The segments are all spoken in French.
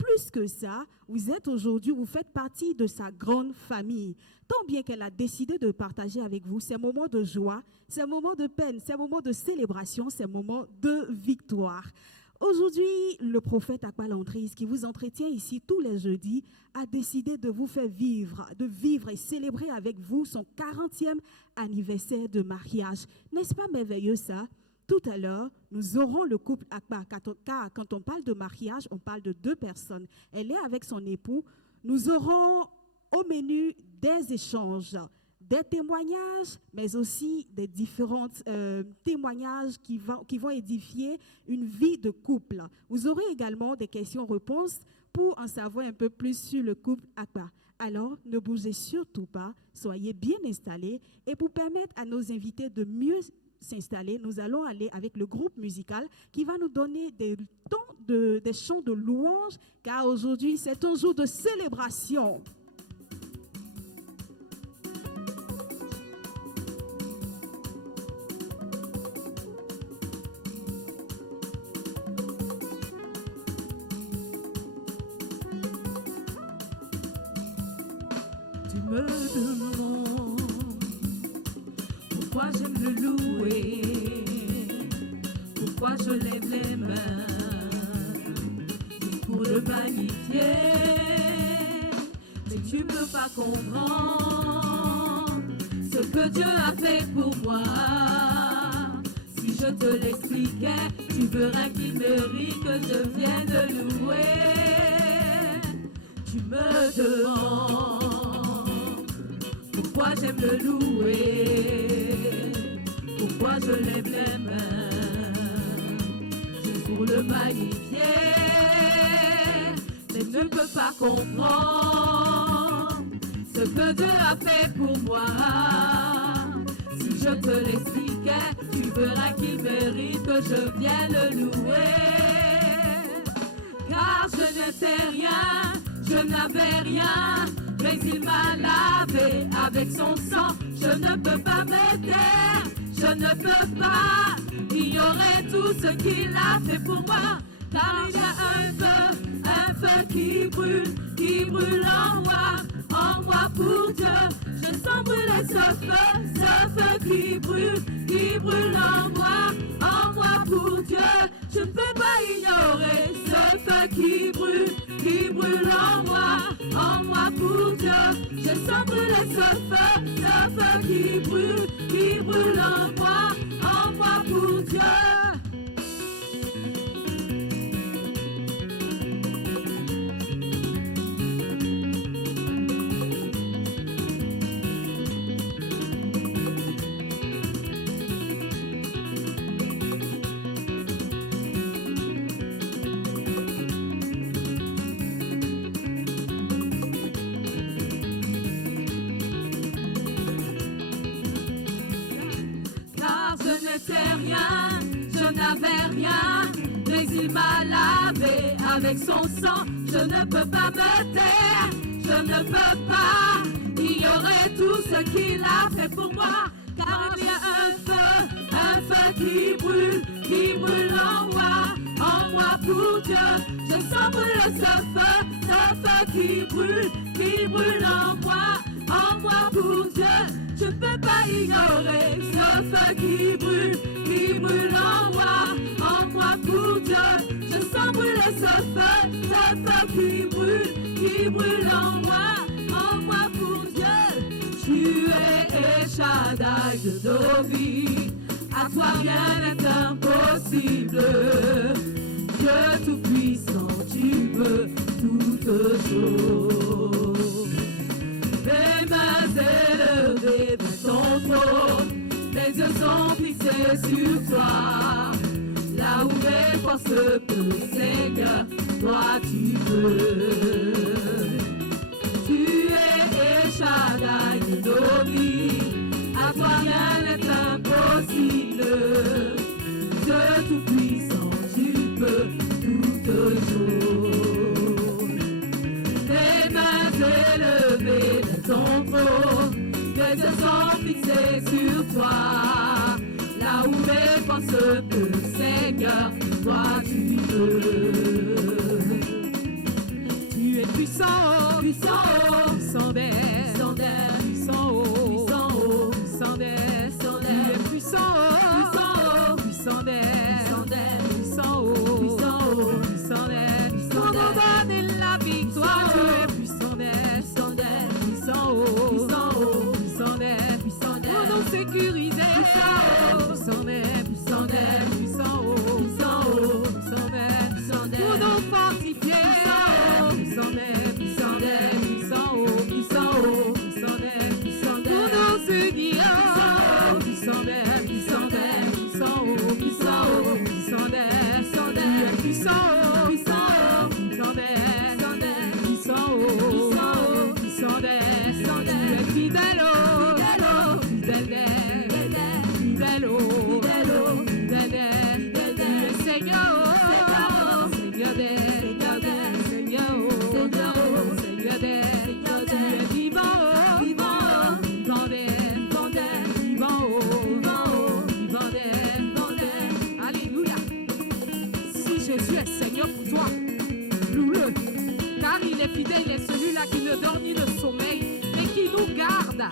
Plus que ça, vous êtes aujourd'hui, vous faites partie de sa grande famille. Tant bien qu'elle a décidé de partager avec vous ces moments de joie, ces moments de peine, ces moments de célébration, ces moments de victoire. Aujourd'hui, le prophète Akbalandrise, qui vous entretient ici tous les jeudis, a décidé de vous faire vivre, et célébrer avec vous son 40e anniversaire de mariage. N'est-ce pas merveilleux ça? Tout à l'heure, nous aurons le couple Akba, car quand on parle de mariage, on parle de deux personnes. Elle est avec son époux. Nous aurons au menu des échanges, des témoignages, mais aussi des différents témoignages qui vont édifier une vie de couple. Vous aurez également des questions-réponses pour en savoir un peu plus sur le couple Akba. Alors, ne bougez surtout pas, soyez bien installés et pour permettre à nos invités de mieux s'installer, nous allons aller avec le groupe musical qui va nous donner des chants de louange, car aujourd'hui c'est un jour de célébration. Tu me demandes pourquoi j'aime le louer, pourquoi je lève les mains pour le magnifier. Mais tu ne peux pas comprendre ce que Dieu a fait pour moi. Si je te l'expliquais, tu verrais qu'il mérite que je vienne le louer. Tu me demandes pourquoi j'aime le louer, pourquoi je lève les mains, juste pour le magnifier. Mais tu ne peux pas comprendre ce que Dieu a fait pour moi. Si je te l'expliquais, tu verras qu'il mérite que je vienne le louer. Car je n'étais rien, je n'avais rien, mais il m'a lavé avec son sang. Je ne peux pas m'aider, je ne peux pas ignorer tout ce qu'il a fait pour moi. Car il y a un feu qui brûle en moi pour Dieu. Je sens brûler ce feu qui brûle en moi pour Dieu. Je ne peux pas ignorer ce feu qui brûle en moi pour Dieu. Je sens brûler ce feu qui brûle en moi pour Dieu. Je n'avais rien, mais il m'a lavé avec son sang. Je ne peux pas me taire, je ne peux pas ignorer tout ce qu'il a fait pour moi. Car il y a un feu qui brûle en moi pour Dieu. Je sens brûler ce feu qui brûle en moi pour Dieu. Je ne peux pas ignorer ce feu qui brûle en moi pour Dieu. Je sens brûler ce feu qui brûle en moi pour Dieu. Tu es El Shaddai de nos vies, à toi rien n'est impossible. Dieu tout-puissant, tu peux toutes choses. Les mains élevées vers ton trône, les yeux sont fixés sur toi. Là où mes forces peuvent, Seigneur, toi tu peux. Tu es El Shaddai de nos vies, à toi rien n'est impossible. Dieu tout-puissant, tu peux toutes choses. Les mains élevées vers ton trône, les yeux sont fixés sur toi. Là où mes forces peuvent, Seigneur, toi tu peux. puissant, puissant d'air, puissant d'air, puissant haut, puissant d'air, tu es puissant, puissant d'air, puissant haut, puissant d'air, pour nous donner la victoire, tu es puissant d'air, puissant haut, puissant d'air, pour nous sécuriser, puissant d'air, puissant d'air, puissant haut, puissant d'air, pour nous fortifier, puissant d'air, puissant d'air, puissant haut, puissant d'air, pour nous unir, puissant d'air, puissant d'air, puissant haut, puissant d'air, tu es puissant, puissant d'air, puissant haut, puissant d'air, tu es fidèle, fidèle d'air, fidèle haut, fidèle d'air, tu es Seigneur, Seigneur d'air, Seigneur haut, Seigneur d'air, tu es vivant, vivant d'air, vivant haut, vivant d'air, alléluia. Si Jésus est Seigneur pour toi, loue-le, car il est fidèle, il est celui-là qui ne dort ni ne sommeille et qui nous garde.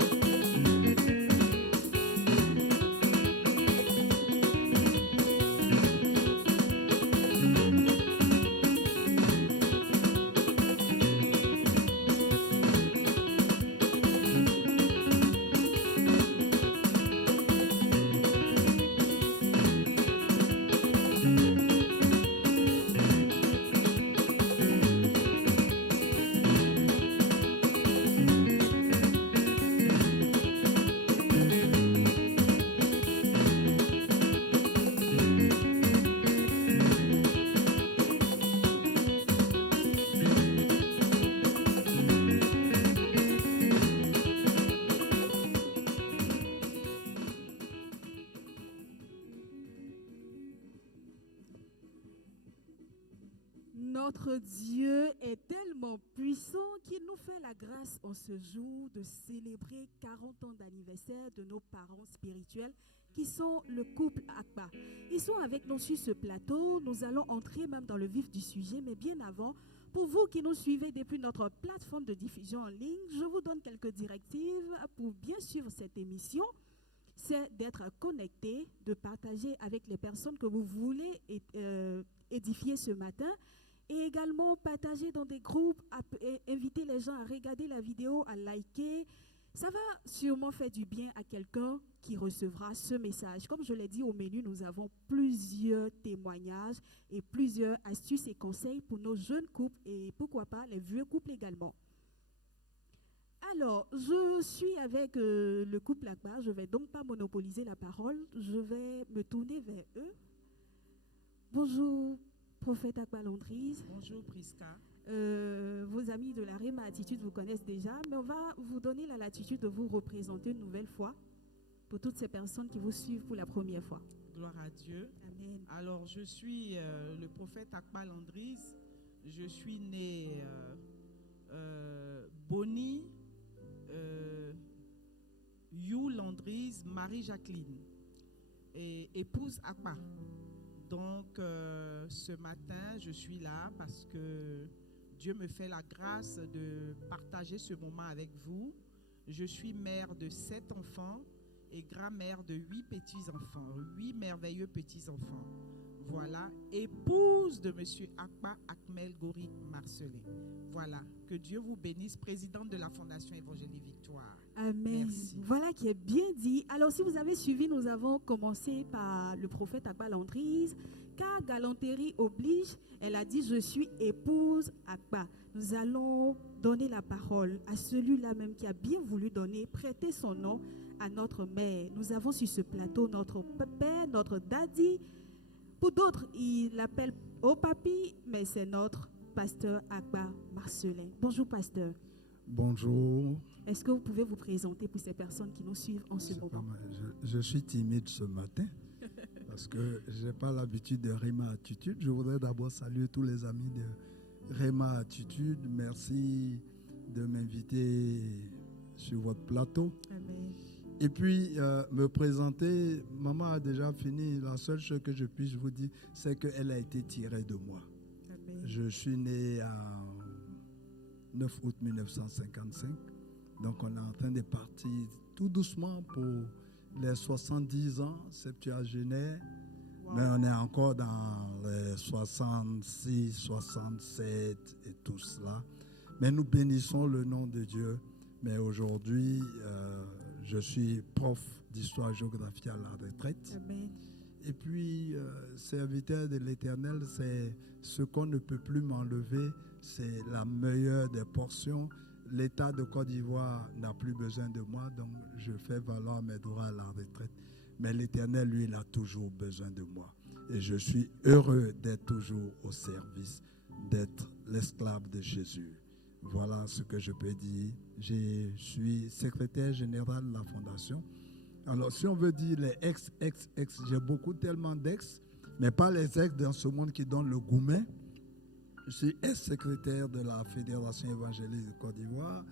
Notre Dieu est tellement puissant qu'il nous fait la grâce en ce jour de célébrer 40 ans d'anniversaire de nos parents spirituels qui sont le couple Akba. Ils sont avec nous sur ce plateau. Nous allons entrer même dans le vif du sujet, mais bien avant, pour vous qui nous suivez depuis notre plateforme de diffusion en ligne, je vous donne quelques directives pour bien suivre cette émission. C'est d'être connecté, de partager avec les personnes que vous voulez édifier ce matin, et également partager dans des groupes, inviter les gens à regarder la vidéo, à liker. Ça va sûrement faire du bien à quelqu'un qui recevra ce message. Comme je l'ai dit au menu, nous avons plusieurs témoignages et plusieurs astuces et conseils pour nos jeunes couples et pourquoi pas les vieux couples également. Alors, je suis avec le couple Akba. Je ne vais donc pas monopoliser la parole. Je vais me tourner vers eux. Bonjour, prophète Akba Landry's. Bonjour Prisca. Vos amis de la Réma Attitude vous connaissent déjà, mais on va vous donner la latitude de vous représenter une nouvelle fois pour toutes ces personnes qui vous suivent pour la première fois. Gloire à Dieu. Amen. Alors, je suis le prophète Akba Landry's. Je suis né Bonnie You Landry's, Marie-Jacqueline, et épouse Akba. Donc, ce matin, je suis là parce que Dieu me fait la grâce de partager ce moment avec vous. Je suis mère de 7 enfants et grand-mère de 8 petits-enfants, 8 merveilleux petits-enfants. Voilà, épouse de M. Akba Akmel Gori Marcelé. Voilà, que Dieu vous bénisse, présidente de la Fondation Évangélique Victoire. Amen. Merci. Voilà qui est bien dit. Alors, si vous avez suivi, nous avons commencé par le prophète Akba Landry's, car galanterie oblige. Elle a dit, je suis épouse Akba. Nous allons donner la parole à celui-là même qui a bien voulu donner, prêter son nom à notre mère. Nous avons sur ce plateau notre père, notre daddy. Pour d'autres, il l'appelle au papi, mais c'est notre pasteur Akba Marcelin. Bonjour, pasteur. Bonjour. Est-ce que vous pouvez vous présenter pour ces personnes qui nous suivent en ce moment? Je suis timide ce matin parce que je n'ai pas l'habitude de Réma Attitude. Je voudrais d'abord saluer tous les amis de Réma Attitude. Merci de m'inviter sur votre plateau. Amen. Et puis, me présenter, maman a déjà fini. La seule chose que je puisse vous dire, c'est qu'elle a été tirée de moi. Amen. Je suis né en 9 août 1955. Donc on est en train de partir tout doucement pour les 70 ans septuagénaires. Mais on est encore dans les 66, 67 et tout cela. Mais nous bénissons le nom de Dieu. Mais aujourd'hui, je suis prof d'histoire-géographie à la retraite. Amen. Et puis, serviteur de l'Éternel, c'est ce qu'on ne peut plus m'enlever. C'est la meilleure des portions. L'État de Côte d'Ivoire n'a plus besoin de moi, donc je fais valoir mes droits à la retraite. Mais l'Éternel, lui, il a toujours besoin de moi. Et je suis heureux d'être toujours au service, d'être l'esclave de Jésus. Voilà ce que je peux dire. Je suis secrétaire général de la Fondation. Alors, si on veut dire les ex, j'ai tellement d'ex, mais pas les ex dans ce monde qui donnent le gourmet. Je suis ex-secrétaire de la Fédération évangélique de Côte d'Ivoire.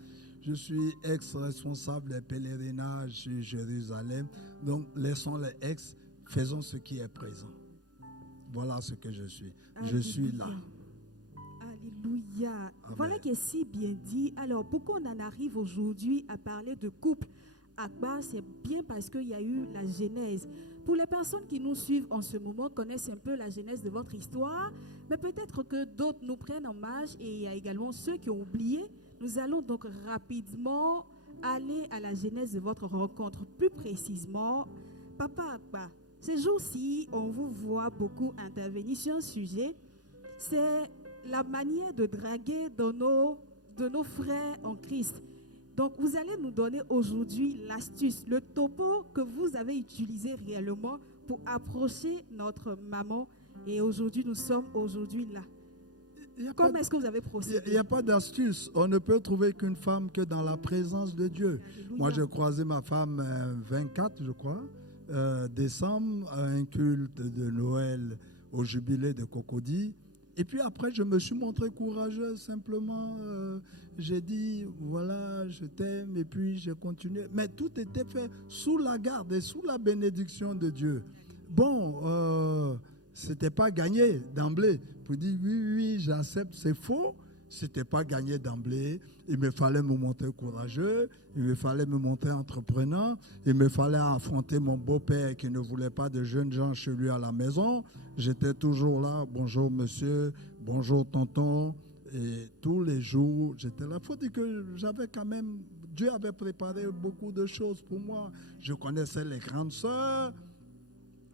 Je suis ex-responsable des pèlerinages sur Jérusalem. Donc, laissons les ex, faisons ce qui est présent. Voilà ce que je suis. Je suis là. Alléluia. Amen. Voilà qui est si bien dit. Alors, pourquoi on en arrive aujourd'hui à parler de couple Akbar? C'est bien parce qu'il y a eu la genèse. Pour les personnes qui nous suivent en ce moment, connaissent un peu la genèse de votre histoire, mais peut-être que d'autres nous prennent en marge et il y a également ceux qui ont oublié. Nous allons donc rapidement aller à la genèse de votre rencontre. Plus précisément, Papa Akbar, ces jours-ci, on vous voit beaucoup intervenir sur un sujet. C'est la manière de draguer de nos frères en Christ. Donc, vous allez nous donner aujourd'hui l'astuce, le topo que vous avez utilisé réellement pour approcher notre maman. Et aujourd'hui, nous sommes là. Comment est-ce que vous avez procédé? Il n'y a pas d'astuce. On ne peut trouver qu'une femme que dans la présence de Dieu. Alléluia. Moi, j'ai croisé ma femme 24, je crois, décembre, à un culte de Noël au jubilé de Cocody. Et puis après, je me suis montré courageux, simplement. J'ai dit, voilà, je t'aime, et puis j'ai continué. Mais tout était fait sous la garde et sous la bénédiction de Dieu. Bon, c'était pas gagné d'emblée. Pour dire, oui, j'accepte, c'est faux. C'était pas gagné d'emblée. Il me fallait me montrer courageux, il me fallait me montrer entreprenant, il me fallait affronter mon beau-père qui ne voulait pas de jeunes gens chez lui à la maison. J'étais toujours là, bonjour monsieur, bonjour tonton, et tous les jours, j'étais là. Il faut dire que j'avais quand même, Dieu avait préparé beaucoup de choses pour moi. Je connaissais les grandes sœurs,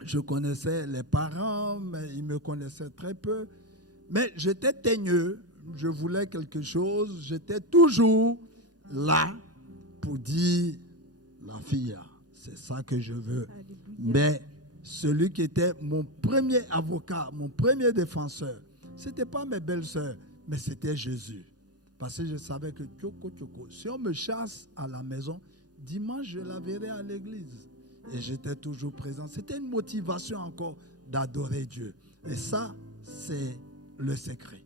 je connaissais les parents, mais ils me connaissaient très peu. Mais j'étais teigneux. Je voulais quelque chose, j'étais toujours là pour dire la fille, c'est ça que je veux. Alléluia. Mais celui qui était mon premier avocat, mon premier défenseur, ce n'était pas mes belles-sœurs, mais c'était Jésus. Parce que je savais que si on me chasse à la maison, dimanche je la verrai à l'église. Et j'étais toujours présent. C'était une motivation encore d'adorer Dieu. Et ça, c'est le secret.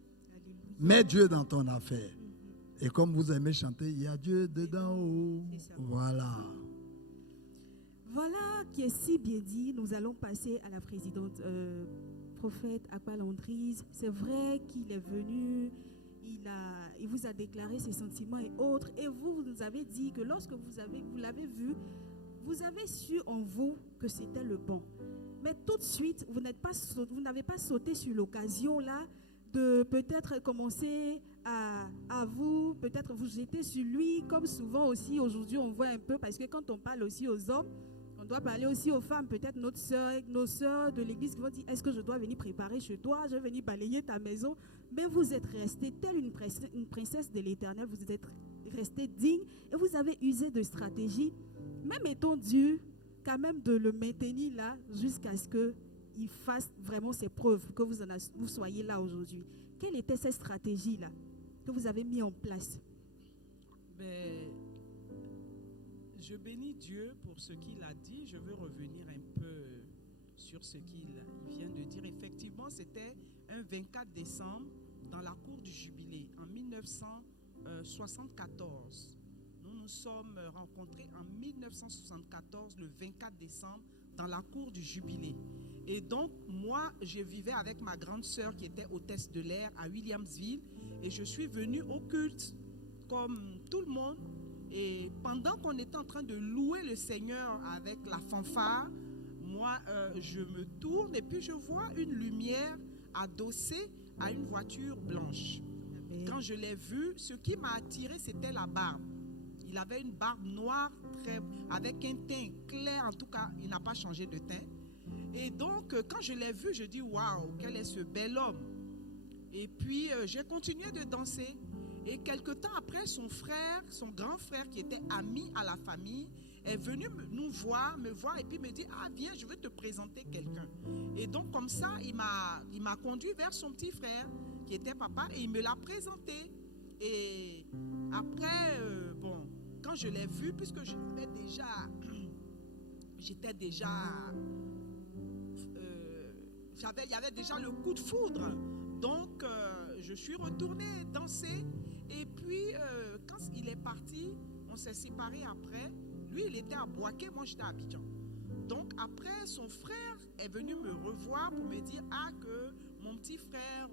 Mets Dieu dans ton affaire. Et comme vous aimez chanter, il y a Dieu dedans haut. Voilà. Voilà qui est si bien dit. Nous allons passer à la présidente prophète Akbar Landry's. C'est vrai qu'il est venu, il vous a déclaré ses sentiments et autres. Et vous nous avez dit que lorsque vous l'avez vu, vous avez su en vous que c'était le bon. Mais tout de suite, vous n'avez pas sauté sur l'occasion là de peut-être commencer à vous, peut-être vous jeter sur lui, comme souvent aussi aujourd'hui on voit un peu, parce que quand on parle aussi aux hommes, on doit parler aussi aux femmes, peut-être nos sœurs de l'église qui vont dire, est-ce que je dois venir préparer chez toi, je vais venir balayer ta maison, mais vous êtes resté telle une princesse de l'Éternel, vous êtes resté digne et vous avez usé de stratégie, même étant Dieu, quand même de le maintenir là jusqu'à ce que il fasse vraiment ses preuves, que vous soyez là aujourd'hui. Quelle était cette stratégie-là que vous avez mis en place? Ben, je bénis Dieu pour ce qu'il a dit. Je veux revenir un peu sur ce qu'il vient de dire. Effectivement, c'était un 24 décembre dans la cour du Jubilé en 1974. Nous nous sommes rencontrés en 1974, le 24 décembre, dans la cour du Jubilé. Et donc, moi, je vivais avec ma grande sœur qui était hôtesse de l'air à Williamsville. Et je suis venue au culte comme tout le monde. Et pendant qu'on était en train de louer le Seigneur avec la fanfare, moi, je me tourne et puis je vois une lumière adossée à une voiture blanche. Quand je l'ai vu, ce qui m'a attiré, c'était la barbe. Il avait une barbe noire, avec un teint clair. En tout cas, il n'a pas changé de teint. Et donc, quand je l'ai vu, je dis, waouh, quel est ce bel homme. Et puis, j'ai continué de danser. Et quelque temps après, son frère, son grand frère, qui était ami à la famille, est venu me voir, et puis me dit, ah, viens, je vais te présenter quelqu'un. Et donc, comme ça, il m'a conduit vers son petit frère, qui était papa, et il me l'a présenté. Et après, quand je l'ai vu, puisque il y avait déjà le coup de foudre. Donc, je suis retournée danser. Et puis, quand il est parti, on s'est séparés après. Lui, il était à Boaké, moi, j'étais à Abidjan. Donc, après, son frère est venu me revoir pour me dire, ah, que mon petit frère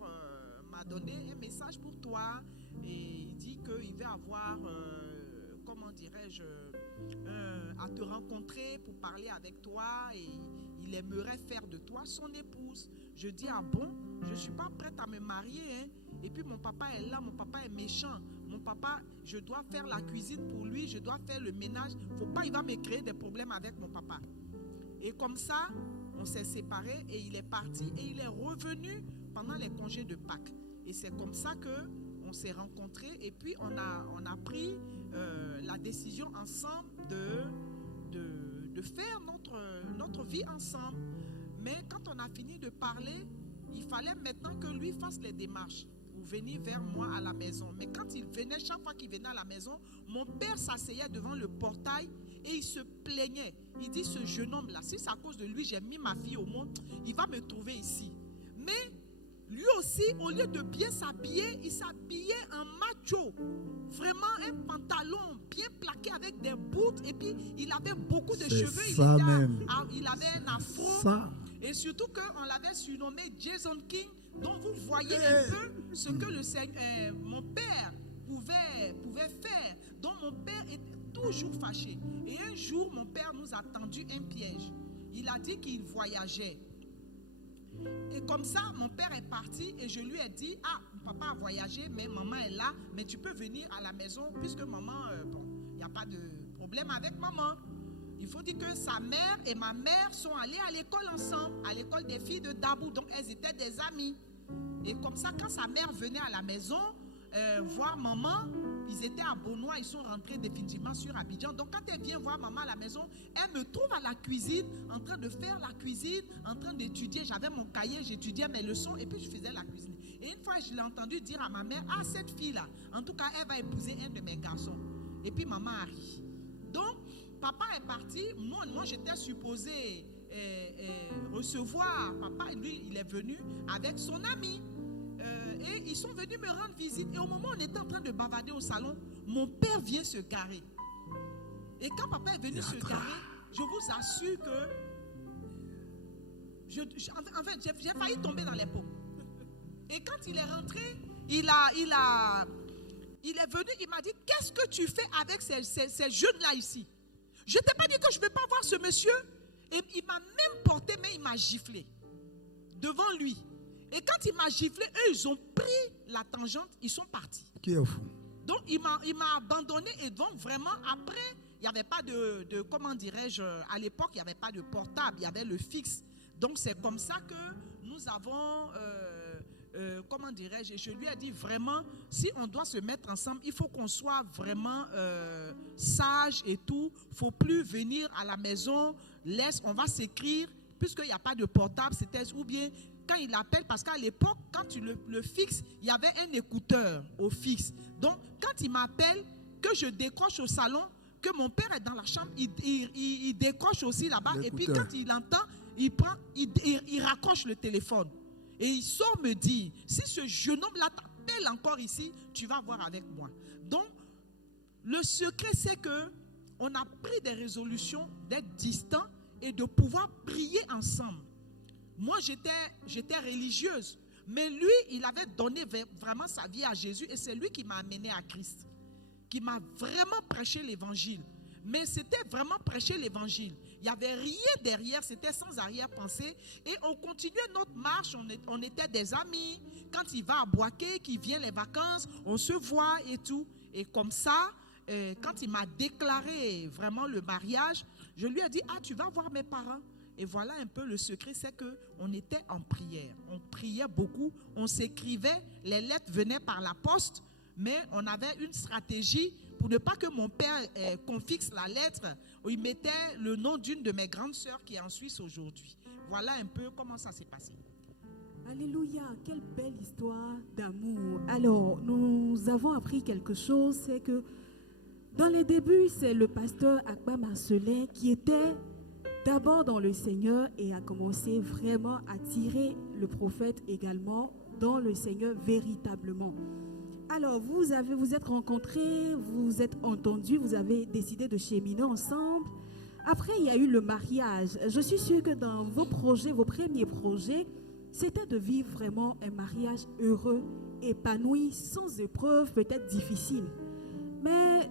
m'a donné un message pour toi. Et il dit qu'il va avoir, comment dirais-je, à te rencontrer pour parler avec toi. Et il aimerait faire de toi son épouse. Je dis, ah bon, je ne suis pas prête à me marier. Hein. Et puis mon papa est là, mon papa est méchant. Mon papa, je dois faire la cuisine pour lui, je dois faire le ménage. Faut pas, il va me créer des problèmes avec mon papa. Et comme ça, on s'est séparés et il est parti et il est revenu pendant les congés de Pâques. Et c'est comme ça qu'on s'est rencontrés et puis on a pris la décision ensemble de faire notre vie ensemble. Mais quand on a fini de parler, il fallait maintenant que lui fasse les démarches pour venir vers moi à la maison. Mais quand il venait, chaque fois qu'il venait à la maison, mon père s'asseyait devant le portail et il se plaignait. Il dit, ce jeune homme-là, si c'est à cause de lui, j'ai mis ma fille au monde, il va me trouver ici. Mais lui aussi, au lieu de bien s'habiller, il s'habillait en macho. Vraiment un pantalon bien plaqué avec des bouts. Et puis, il avait beaucoup de cheveux. Il avait un afro. Ça. Et surtout qu'on l'avait surnommé Jason King. Donc, vous voyez un peu ce que mon père pouvait faire. Donc, mon père était toujours fâché. Et un jour, mon père nous a tendu un piège. Il a dit qu'il voyageait. Et comme ça, mon père est parti et je lui ai dit, ah, papa a voyagé, mais maman est là, mais tu peux venir à la maison puisque maman, il n'y a pas de problème avec maman. Il faut dire que sa mère et ma mère sont allées à l'école ensemble, à l'école des filles de Dabou, donc elles étaient des amies. Et comme ça, quand sa mère venait à la maison voir maman, ils étaient à Beaunois, ils sont rentrés définitivement sur Abidjan. Donc quand elle vient voir maman à la maison, elle me trouve à la cuisine, en train de faire la cuisine, en train d'étudier. J'avais mon cahier, j'étudiais mes leçons et puis je faisais la cuisine. Et une fois, je l'ai entendu dire à ma mère, ah, cette fille-là, en tout cas, elle va épouser un de mes garçons. Et puis maman a ri. Donc, papa est parti. Moi j'étais supposé recevoir papa. Lui, il est venu avec son ami. Et ils sont venus me rendre visite. Et au moment où on était en train de bavarder au salon, mon père vient se garer. Et quand papa est venu se garer, je vous assure que en fait, j'ai failli tomber dans les pommes. Et quand il est rentré, il est venu, il m'a dit, qu'est-ce que tu fais avec ces jeunes-là ici? Je ne t'ai pas dit que je ne veux pas voir ce monsieur. Et il m'a même porté, mais il m'a giflé devant lui. Et quand il m'a giflé, eux, ils ont pris la tangente, ils sont partis. Qui est fou? Donc, il m'a abandonné. Et donc, vraiment, après, il n'y avait pas de comment dirais-je, à l'époque, il n'y avait pas de portable, il y avait le fixe. Donc, c'est comme ça que nous avons, comment dirais-je, je lui ai dit vraiment, si on doit se mettre ensemble, il faut qu'on soit vraiment sage et tout. Il ne faut plus venir à la maison, on va s'écrire, puisqu'il n'y a pas de portable, c'était, ou bien, quand il appelle, parce qu'à l'époque, quand tu le fixes, il y avait un écouteur au fixe. Donc, quand il m'appelle, que je décroche au salon, que mon père est dans la chambre, il décroche aussi là-bas. Et puis, quand il entend, il raccroche le téléphone. Et il sort me dire, si ce jeune homme-là t'appelle encore ici, tu vas voir avec moi. Donc, le secret, c'est que on a pris des résolutions d'être distants et de pouvoir prier ensemble. Moi, j'étais religieuse, mais lui, il avait donné vraiment sa vie à Jésus et c'est lui qui m'a amené à Christ. qui m'a vraiment prêché l'évangile. Mais c'était vraiment prêcher l'évangile. Il n'y avait rien derrière, c'était sans arrière-pensée. Et on continuait notre marche, on était des amis. Quand il va à Boaké, qu'il vient les vacances, on se voit et tout. Et comme ça, quand il m'a déclaré vraiment le mariage, je lui ai dit, ah, tu vas voir mes parents. Et voilà un peu le secret, c'est qu'on était en prière. On priait beaucoup, on s'écrivait, les lettres venaient par la poste, mais on avait une stratégie pour ne pas que mon père confixe la lettre, où il mettait le nom d'une de mes grandes sœurs qui est en Suisse aujourd'hui. Voilà un peu comment ça s'est passé. Alléluia, quelle belle histoire d'amour. Alors, nous avons appris quelque chose, c'est que dans les débuts, c'est le pasteur Akba Marcelin qui était d'abord dans le Seigneur et a commencé vraiment à tirer le prophète également dans le Seigneur véritablement. Alors, vous êtes rencontrés, vous êtes entendus, vous avez décidé de cheminer ensemble. Après, il y a eu le mariage. Je suis sûre que dans vos projets, vos premiers projets, c'était de vivre vraiment un mariage heureux, épanoui, sans épreuves, peut-être difficiles. Mais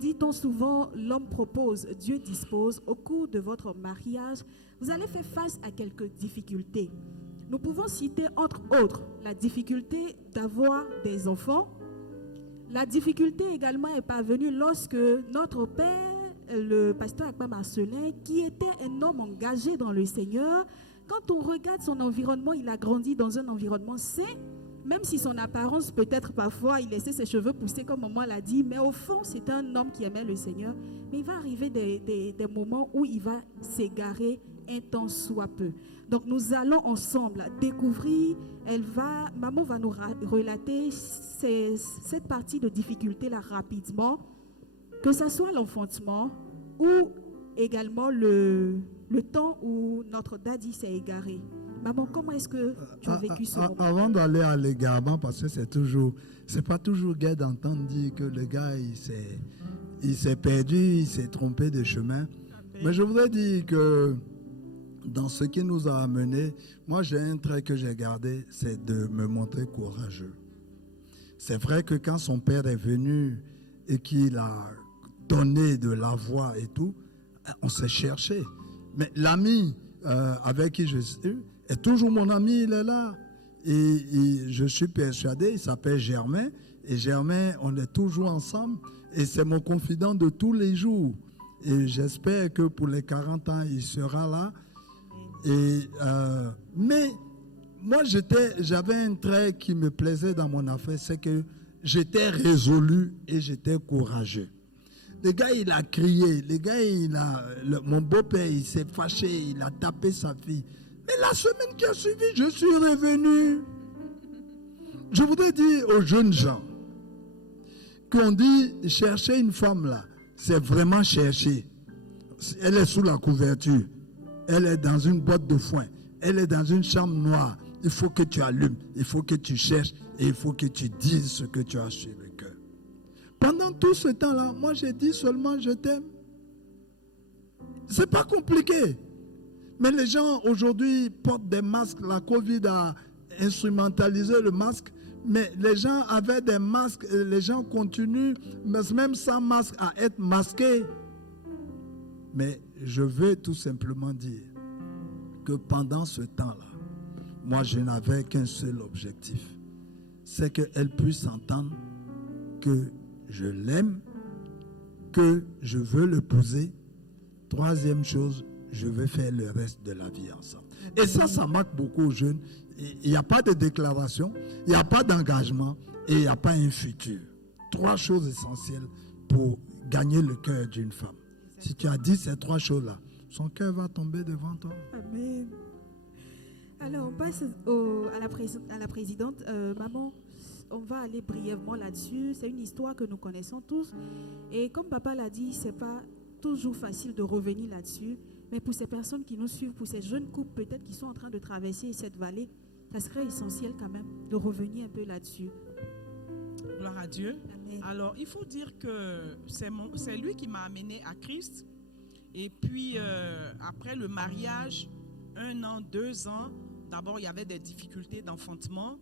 dit-on souvent, l'homme propose, Dieu dispose. Au cours de votre mariage, vous allez faire face à quelques difficultés. Nous pouvons citer entre autres la difficulté d'avoir des enfants. La difficulté également est parvenue lorsque notre père, le pasteur Akba Marcelin, qui était un homme engagé dans le Seigneur, quand on regarde son environnement, il a grandi dans un environnement sain, même si son apparence, peut-être parfois, il laissait ses cheveux pousser comme maman l'a dit, mais au fond, c'est un homme qui aimait le Seigneur. Mais il va arriver des moments où il va s'égarer un temps soit peu. Donc nous allons ensemble découvrir, maman va nous relater cette partie de difficulté-là rapidement, que ce soit l'enfantement ou également le temps où notre daddy s'est égaré. Maman, comment est-ce que tu as vécu ce moment? Avant d'aller à l'égarement, parce que c'est pas toujours gai d'entendre dire que le gars, il s'est perdu, il s'est trompé de chemin. Mais je voudrais dire que dans ce qui nous a amenés, moi j'ai un trait que j'ai gardé, c'est de me montrer courageux. C'est vrai que quand son père est venu et qu'il a donné de la voix et tout, on s'est cherché. Mais l'ami avec qui je suis est toujours mon ami, il est là. Et je suis persuadé, il s'appelle Germain. Et Germain, on est toujours ensemble. Et c'est mon confident de tous les jours. Et j'espère que pour les 40 ans, il sera là. Mais moi, j'avais un trait qui me plaisait dans mon affaire, c'est que j'étais résolu et j'étais courageux. Le gars, il a crié. Le gars, mon beau-père, il s'est fâché. Il a tapé sa fille. Mais la semaine qui a suivi, je suis revenu. Je voudrais dire aux jeunes gens qu'on dit chercher une femme là, c'est vraiment chercher. Elle est sous la couverture. Elle est dans une boîte de foin. Elle est dans une chambre noire. Il faut que tu allumes. Il faut que tu cherches. Et il faut que tu dises ce que tu as sur le cœur. Pendant tout ce temps-là, moi j'ai dit seulement je t'aime. C'est pas compliqué. Mais les gens aujourd'hui portent des masques. La Covid a instrumentalisé le masque. Mais les gens avaient des masques. Les gens continuent, même sans masque, à être masqués. Mais je veux tout simplement dire que pendant ce temps-là, moi je n'avais qu'un seul objectif. C'est qu'elle puisse entendre que je l'aime, que je veux l'épouser. Troisième chose, je veux faire le reste de la vie ensemble. Et ça marque beaucoup aux jeunes. Il n'y a pas de déclaration, il n'y a pas d'engagement et il n'y a pas un futur. Trois choses essentielles pour gagner le cœur d'une femme. Si tu as dit ces trois choses-là, son cœur va tomber devant toi. Amen. Alors, on passe à la présidente. Maman, on va aller brièvement là-dessus. C'est une histoire que nous connaissons tous. Et comme papa l'a dit, ce n'est pas toujours facile de revenir là-dessus. Mais pour ces personnes qui nous suivent, pour ces jeunes couples peut-être qui sont en train de traverser cette vallée, ça serait essentiel quand même de revenir un peu là-dessus. Gloire à Dieu. Amen. Alors, il faut dire que c'est lui qui m'a amené à Christ. Et puis, après le mariage, 1 an, 2 ans, d'abord, il y avait des difficultés d'enfantement.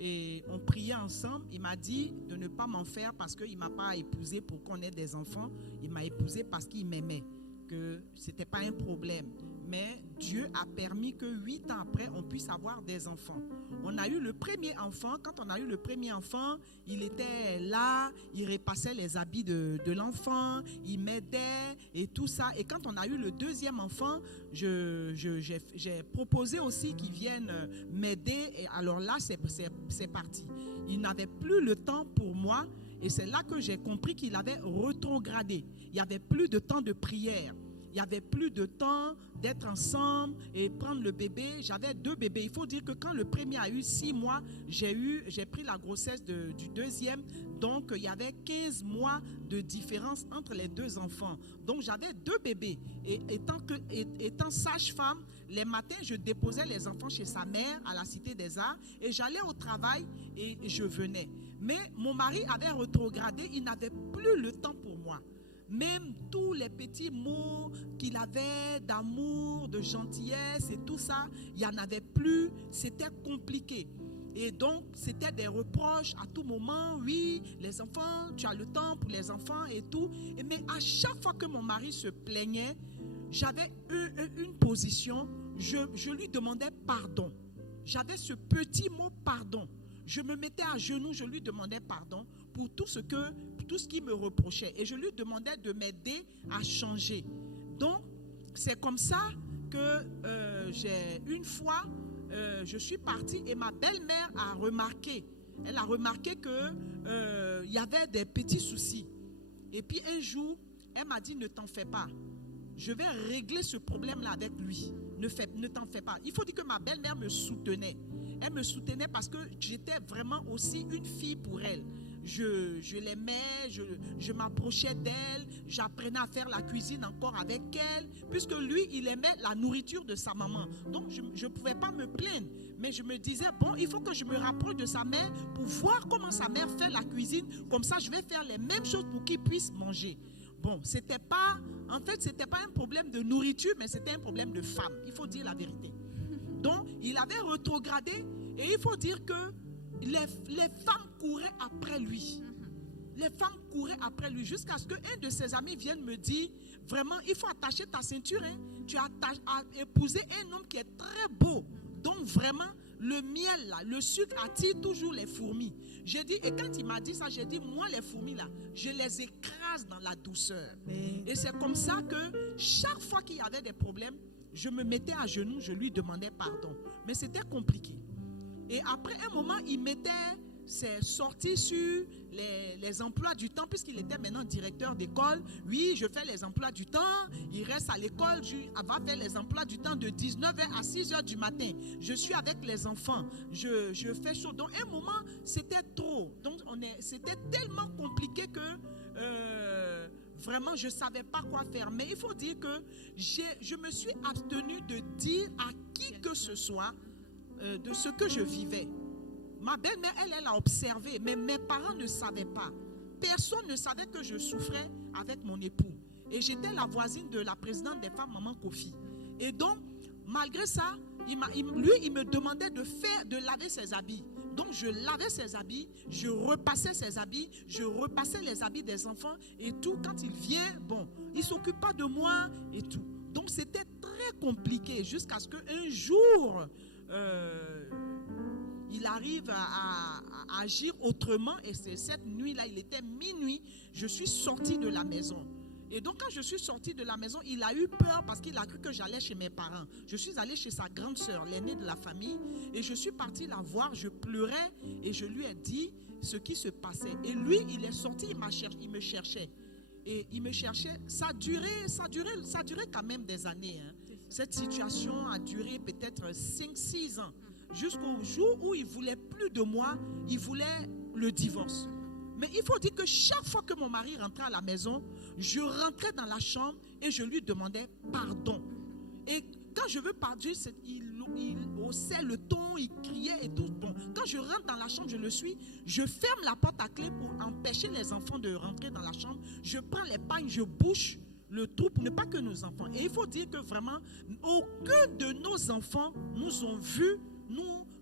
et on priait ensemble. Il m'a dit de ne pas m'en faire parce qu'il ne m'a pas épousé pour qu'on ait des enfants. Il m'a épousé parce qu'il m'aimait, que ce n'était pas un problème. Mais Dieu a permis que 8 ans après, on puisse avoir des enfants. On a eu le premier enfant. Quand on a eu le premier enfant, il était là, il repassait les habits de l'enfant, il m'aidait et tout ça. Et quand on a eu le deuxième enfant, j'ai proposé aussi qu'il vienne m'aider. Et alors là, c'est parti. Il n'avait plus le temps pour moi. Et c'est là que j'ai compris qu'il avait rétrogradé. Il n'y avait plus de temps de prière. Il n'y avait plus de temps d'être ensemble et prendre le bébé. J'avais 2 bébés. Il faut dire que quand le premier a eu 6 mois, j'ai pris la grossesse du deuxième. Donc, il y avait 15 mois de différence entre les 2 enfants. Donc, j'avais 2 bébés. Et étant sage-femme, les matins, je déposais les enfants chez sa mère à la Cité des Arts et j'allais au travail et je venais. Mais mon mari avait rétrogradé. Il n'avait plus le temps pour moi. Même tous les petits mots qu'il avait d'amour, de gentillesse et tout ça, il n'y en avait plus. C'était compliqué. Et donc, c'était des reproches à tout moment. Oui, les enfants, tu as le temps pour les enfants et tout. Mais à chaque fois que mon mari se plaignait, j'avais une position. Je lui demandais pardon. J'avais ce petit mot pardon. Je me mettais à genoux, je lui demandais pardon pour tout ce qu'il me reprochait. Et je lui demandais de m'aider à changer. Donc, c'est comme ça que une fois, je suis partie et ma belle-mère a remarqué. Elle a remarqué qu'il y avait des petits soucis. Et puis un jour, elle m'a dit, ne t'en fais pas. Je vais régler ce problème-là avec lui. Ne t'en fais pas. Il faut dire que ma belle-mère me soutenait. Elle me soutenait parce que j'étais vraiment aussi une fille pour elle. Je l'aimais, je m'approchais d'elle, j'apprenais à faire la cuisine encore avec elle, puisque lui, il aimait la nourriture de sa maman. Donc, je ne pouvais pas me plaindre. Mais je me disais, bon, il faut que je me rapproche de sa mère pour voir comment sa mère fait la cuisine. Comme ça, je vais faire les mêmes choses pour qu'il puisse manger. Bon, c'était pas un problème de nourriture, mais c'était un problème de femme. Il faut dire la vérité. Donc, il avait rétrogradé et il faut dire que les femmes couraient après lui. Les femmes couraient après lui jusqu'à ce qu'un de ses amis vienne me dire, vraiment, il faut attacher ta ceinture. Hein. Tu as épousé un homme qui est très beau. Donc, vraiment, le miel, là, le sucre attire toujours les fourmis. J'ai dit, et quand il m'a dit ça, j'ai dit, moi, les fourmis, là, je les écrase dans la douceur. Et c'est comme ça que chaque fois qu'il y avait des problèmes, je me mettais à genoux, je lui demandais pardon. Mais c'était compliqué. Et après un moment, il mettait ses sorties sur les emplois du temps, puisqu'il était maintenant directeur d'école. Oui, je fais les emplois du temps. Il reste à l'école, va faire les emplois du temps de 19h à 6h du matin. Je suis avec les enfants. Je fais chaud. Donc, un moment, c'était trop. Donc, c'était tellement compliqué que... vraiment, je ne savais pas quoi faire. Mais il faut dire que je me suis abstenue de dire à qui que ce soit de ce que je vivais. Ma belle-mère, elle a observé, mais mes parents ne savaient pas. Personne ne savait que je souffrais avec mon époux. Et j'étais la voisine de la présidente des femmes, Maman Kofi. Et donc, malgré ça, il me demandait de laver ses habits. Donc, je lavais ses habits, je repassais ses habits, je repassais les habits des enfants et tout. Quand il vient, bon, il ne s'occupe pas de moi et tout. Donc, c'était très compliqué jusqu'à ce qu'un jour, il arrive à agir autrement. Et c'est cette nuit-là, il était minuit, je suis sortie de la maison. Et donc, quand je suis sortie de la maison, il a eu peur parce qu'il a cru que j'allais chez mes parents. Je suis allée chez sa grande sœur, l'aînée de la famille, et je suis partie la voir. Je pleurais et je lui ai dit ce qui se passait. Et lui, il est sorti, il me cherchait. Et il me cherchait. Ça durait quand même des années. Hein. Cette situation a duré peut-être 5-6 ans. Jusqu'au jour où il ne voulait plus de moi, il voulait le divorce. Mais il faut dire que chaque fois que mon mari rentrait à la maison, je rentrais dans la chambre et je lui demandais pardon. Et quand je veux pardonner, il haussait le ton, il criait et tout. Bon, quand je rentre dans la chambre, je ferme la porte à clé pour empêcher les enfants de rentrer dans la chambre. Je prends les pagnes, je bouche le trou pour ne pas que nos enfants. Et il faut dire que vraiment, aucun de nos enfants nous ont vus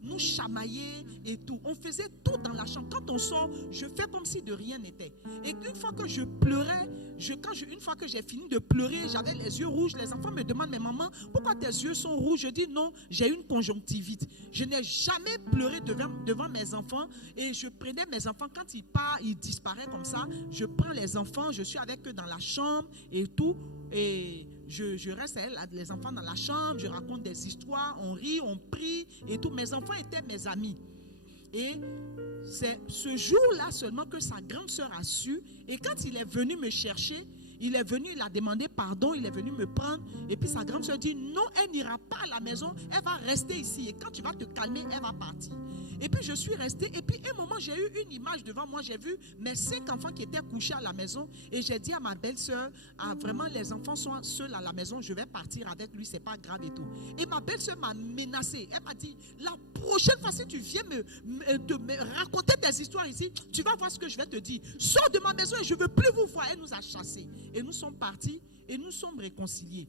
nous chamailler et tout. On faisait tout dans la chambre. Quand on sort, je fais comme si de rien n'était. Et une fois que je pleurais, une fois que j'ai fini de pleurer, j'avais les yeux rouges. Les enfants me demandent, mais maman, pourquoi tes yeux sont rouges? Je dis non, j'ai une conjonctivite. Je n'ai jamais pleuré devant mes enfants. Et je prenais mes enfants, quand ils partent, ils disparaissent comme ça. Je prends les enfants, je suis avec eux dans la chambre et tout. Et je reste avec les enfants dans la chambre, je raconte des histoires, on rit, on prie et tout. Mes enfants étaient mes amis. Et c'est ce jour-là seulement que sa grande sœur a su. Et quand il est venu me chercher, il est venu, il a demandé pardon, il est venu me prendre. Et puis sa grande sœur dit, non, elle n'ira pas à la maison, elle va rester ici. Et quand tu vas te calmer, elle va partir. Et puis je suis restée. Et puis à un moment, j'ai eu une image devant moi. J'ai vu mes 5 enfants qui étaient couchés à la maison. Et j'ai dit à ma belle-sœur, vraiment, les enfants sont seuls à la maison. Je vais partir avec lui, c'est pas grave et tout. Et ma belle-sœur m'a menacée. Elle m'a dit, la prochaine fois, si tu viens me raconter des histoires ici, tu vas voir ce que je vais te dire. Sors de ma maison et je ne veux plus vous voir. Elle nous a chassés. Et nous sommes partis et nous sommes réconciliés.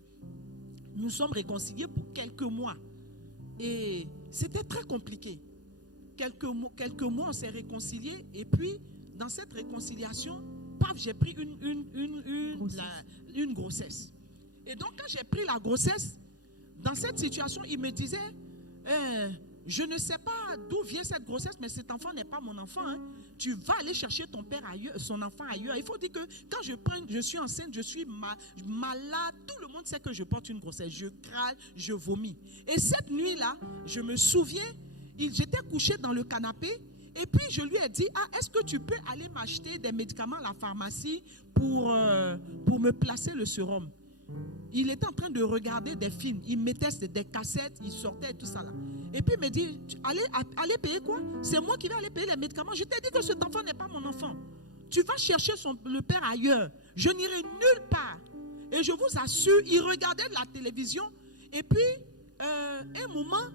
Nous sommes réconciliés pour quelques mois. Et c'était très compliqué. Quelques mois, on s'est réconciliés. Et puis, dans cette réconciliation, paf, j'ai pris une grossesse. Et donc, quand j'ai pris la grossesse, dans cette situation, il me disait, je ne sais pas d'où vient cette grossesse, mais cet enfant n'est pas mon enfant. Hein. Tu vas aller chercher ton père ailleurs, son enfant ailleurs. Il faut dire que quand je suis enceinte, je suis malade. Tout le monde sait que je porte une grossesse. Je crale, je vomis. Et cette nuit-là, je me souviens, j'étais couchée dans le canapé. Et puis je lui ai dit, est-ce que tu peux aller m'acheter des médicaments à la pharmacie pour me placer le sérum? Il était en train de regarder des films. Il mettait des cassettes, il sortait et tout ça là. Et puis il me dit, allez payer quoi? C'est moi qui vais aller payer les médicaments. Je t'ai dit que cet enfant n'est pas mon enfant. Tu vas chercher le père ailleurs. Je n'irai nulle part. Et je vous assure, il regardait la télévision. Et puis, un moment,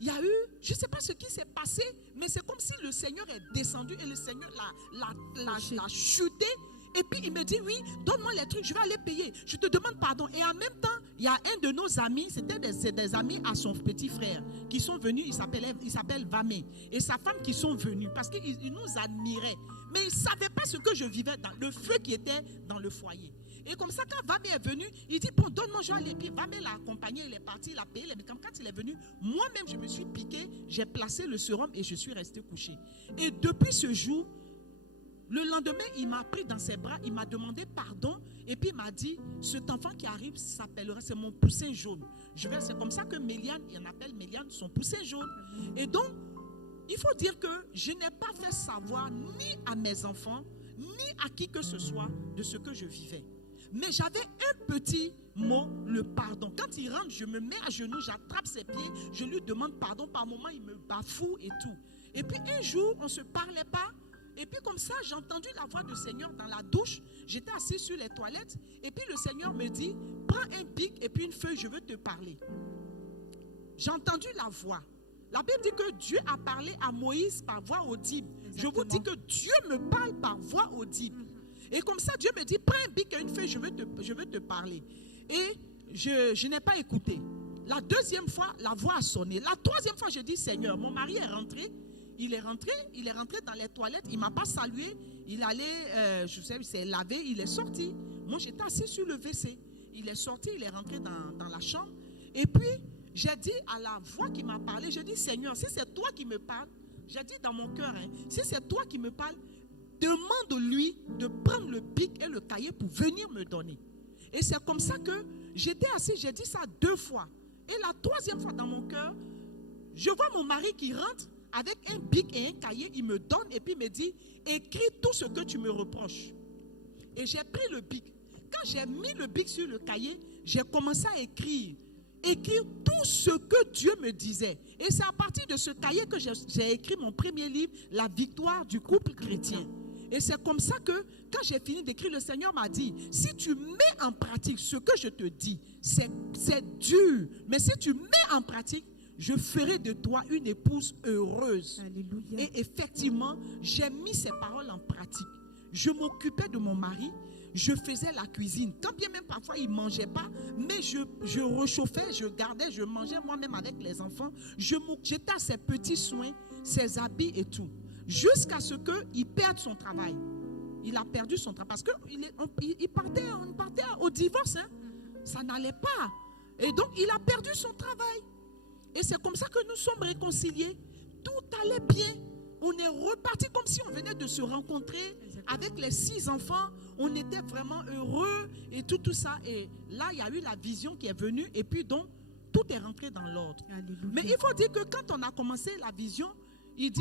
il y a eu, je ne sais pas ce qui s'est passé, mais c'est comme si le Seigneur est descendu et le Seigneur l'a chuté. Et puis il me dit, oui, donne-moi les trucs, je vais aller payer. Je te demande pardon. Et en même temps, il y a un de nos amis, c'était des amis à son petit frère, qui sont venus, il s'appelle Vamé. Et sa femme qui sont venus, parce qu'ils nous admiraient. Mais ils ne savaient pas ce que je vivais, dans le feu qui était dans le foyer. Et comme ça, quand Vamé est venu, il dit, bon, donne-moi, je vais aller. Puis Vamé l'a accompagné, il est parti, il a payé les médicaments. Quand il est venu, moi-même, je me suis piqué, j'ai placé le sérum et je suis resté couché. Et depuis ce jour, le lendemain, il m'a pris dans ses bras, il m'a demandé pardon et puis il m'a dit, cet enfant qui arrive s'appellera, c'est mon poussin jaune. C'est comme ça que Méliane, il en appelle Méliane son poussin jaune. Et donc, il faut dire que je n'ai pas fait savoir ni à mes enfants, ni à qui que ce soit de ce que je vivais. Mais j'avais un petit mot, le pardon. Quand il rentre, je me mets à genoux, j'attrape ses pieds, je lui demande pardon. Par moments, il me bafoue et tout. Et puis un jour, on ne se parlait pas. Et puis comme ça, j'ai entendu la voix du Seigneur dans la douche. J'étais assis sur les toilettes. Et puis le Seigneur me dit, prends un bic et puis une feuille, je veux te parler. J'ai entendu la voix. La Bible dit que Dieu a parlé à Moïse par voix audible. Exactement. Je vous dis que Dieu me parle par voix audible. Et comme ça, Dieu me dit, prends un bic et une feuille, je veux te parler. Et je n'ai pas écouté. La deuxième fois, la voix a sonné. La troisième fois, je dis, Seigneur, mon mari est rentré. Il est rentré dans les toilettes, il ne m'a pas salué, il allait, je sais, il s'est lavé, il est sorti. Moi, j'étais assis sur le WC. Il est sorti, il est rentré dans la chambre. Et puis, j'ai dit à la voix qui m'a parlé, j'ai dit, Seigneur, si c'est toi qui me parles, j'ai dit dans mon cœur, si c'est toi qui me parles, demande-lui de prendre le bic et le cahier pour venir me donner. Et c'est comme ça que j'étais assis, j'ai dit ça 2 fois. Et la troisième fois dans mon cœur, je vois mon mari qui rentre, avec un bic et un cahier, il me donne et puis il me dit, écris tout ce que tu me reproches. Et j'ai pris le bic. Quand j'ai mis le bic sur le cahier, j'ai commencé à écrire tout ce que Dieu me disait. Et c'est à partir de ce cahier que j'ai écrit mon premier livre, La victoire du couple chrétien. Et c'est comme ça que, quand j'ai fini d'écrire, le Seigneur m'a dit, si tu mets en pratique ce que je te dis, c'est dur. Mais si tu mets en pratique, je ferai de toi une épouse heureuse. Alléluia. Et effectivement, j'ai mis ces paroles en pratique. Je m'occupais de mon mari. je faisais la cuisine. Quand bien même parfois il ne mangeait pas, mais je réchauffais, je gardais, je mangeais moi-même avec les enfants. J'étais à ses petits soins, ses habits et tout. Jusqu'à ce qu'il perde son travail. Il a perdu son travail parce qu'on partait au divorce. Hein. Ça n'allait pas. Et donc il a perdu son travail. Et c'est comme ça que nous sommes réconciliés. Tout allait bien. On est reparti comme si on venait de se rencontrer avec les 6 enfants. On était vraiment heureux et tout ça. Et là, il y a eu la vision qui est venue. Et puis donc, tout est rentré dans l'ordre. Mais il faut dire que quand on a commencé la vision, il dit,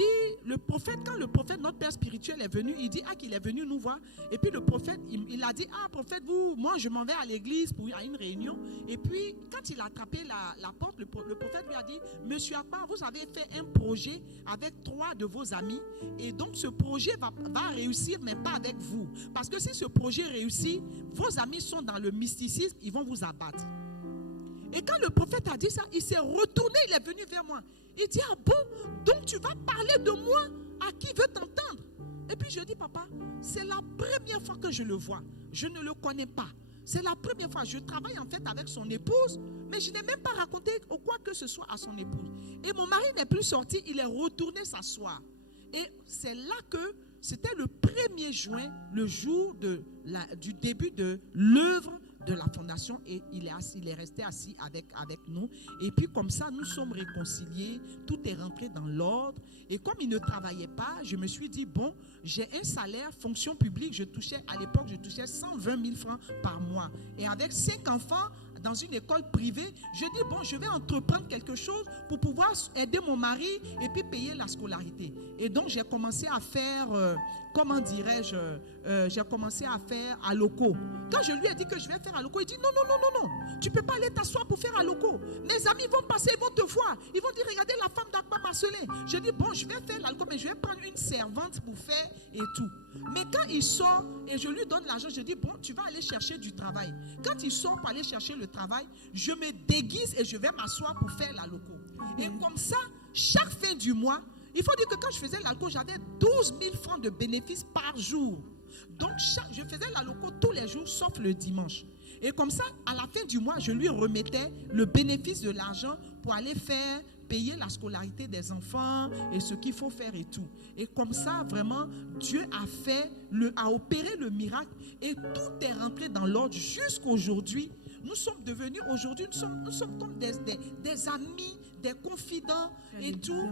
quand le prophète, notre père spirituel est venu, il dit qu'il est venu nous voir. Et puis le prophète, il a dit, prophète, moi je m'en vais à l'église à une réunion. Et puis quand il a attrapé la porte, le prophète lui a dit, monsieur Akbar, vous avez fait un projet avec 3 de vos amis. Et donc ce projet va réussir, mais pas avec vous. Parce que si ce projet réussit, vos amis sont dans le mysticisme, ils vont vous abattre. Et quand le prophète a dit ça, il s'est retourné, il est venu vers moi. Il dit, bon, donc tu vas parler de moi à qui veut t'entendre. Et puis je dis, papa, c'est la première fois que je le vois. Je ne le connais pas. C'est la première fois. Je travaille en fait avec son épouse, mais je n'ai même pas raconté quoi que ce soit à son épouse. Et mon mari n'est plus sorti, il est retourné s'asseoir. Et c'est là que c'était le 1er juin, le jour du début de l'œuvre de la fondation, et il est resté assis avec nous. Et puis comme ça, nous sommes réconciliés, tout est rentré dans l'ordre. Et comme il ne travaillait pas, je me suis dit, bon, j'ai un salaire, fonction publique, à l'époque, je touchais 120 000 francs par mois. Et avec 5 enfants, dans une école privée, je dis, bon, je vais entreprendre quelque chose pour pouvoir aider mon mari et puis payer la scolarité. Et donc, j'ai commencé à faire, j'ai commencé à faire à loco. Quand je lui ai dit que je vais faire à loco, il dit, non, tu ne peux pas aller t'asseoir pour faire à loco. Mes amis vont passer, ils vont te voir. Ils vont dire, regardez la femme d'Akbar Marcelin. Je dis, bon, je vais faire l'alcool, mais je vais prendre une servante pour faire et tout. Mais quand il sort et je lui donne l'argent, je dis, bon, tu vas aller chercher du travail. Quand il sort pour aller chercher le travail, je me déguise et je vais m'asseoir pour faire la loco. Et comme ça, chaque fin du mois, il faut dire que quand je faisais la loco, j'avais 12 000 francs de bénéfices par jour. Donc, je faisais la loco tous les jours, sauf le dimanche. Et comme ça, à la fin du mois, je lui remettais le bénéfice de l'argent pour aller payer la scolarité des enfants et ce qu'il faut faire et tout. Et comme ça, vraiment, Dieu a opéré le miracle et tout est rentré dans l'ordre jusqu'aujourd'hui. Nous sommes devenus, aujourd'hui, nous sommes comme des amis, des confidents et tout.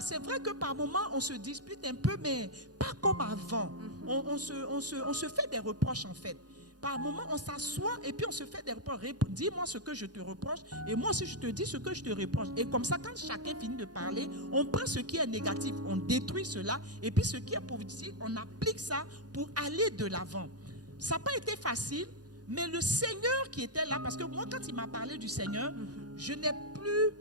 C'est vrai que par moments, on se dispute un peu, mais pas comme avant. On se fait des reproches en fait. Par moment, on s'assoit et puis on se fait des reproches. Dis-moi ce que je te reproche et moi aussi je te dis ce que je te reproche. Et comme ça, quand chacun finit de parler, on prend ce qui est négatif, on détruit cela et puis ce qui est positif, on applique ça pour aller de l'avant. Ça n'a pas été facile, mais le Seigneur qui était là, parce que moi quand il m'a parlé du Seigneur, je n'ai plus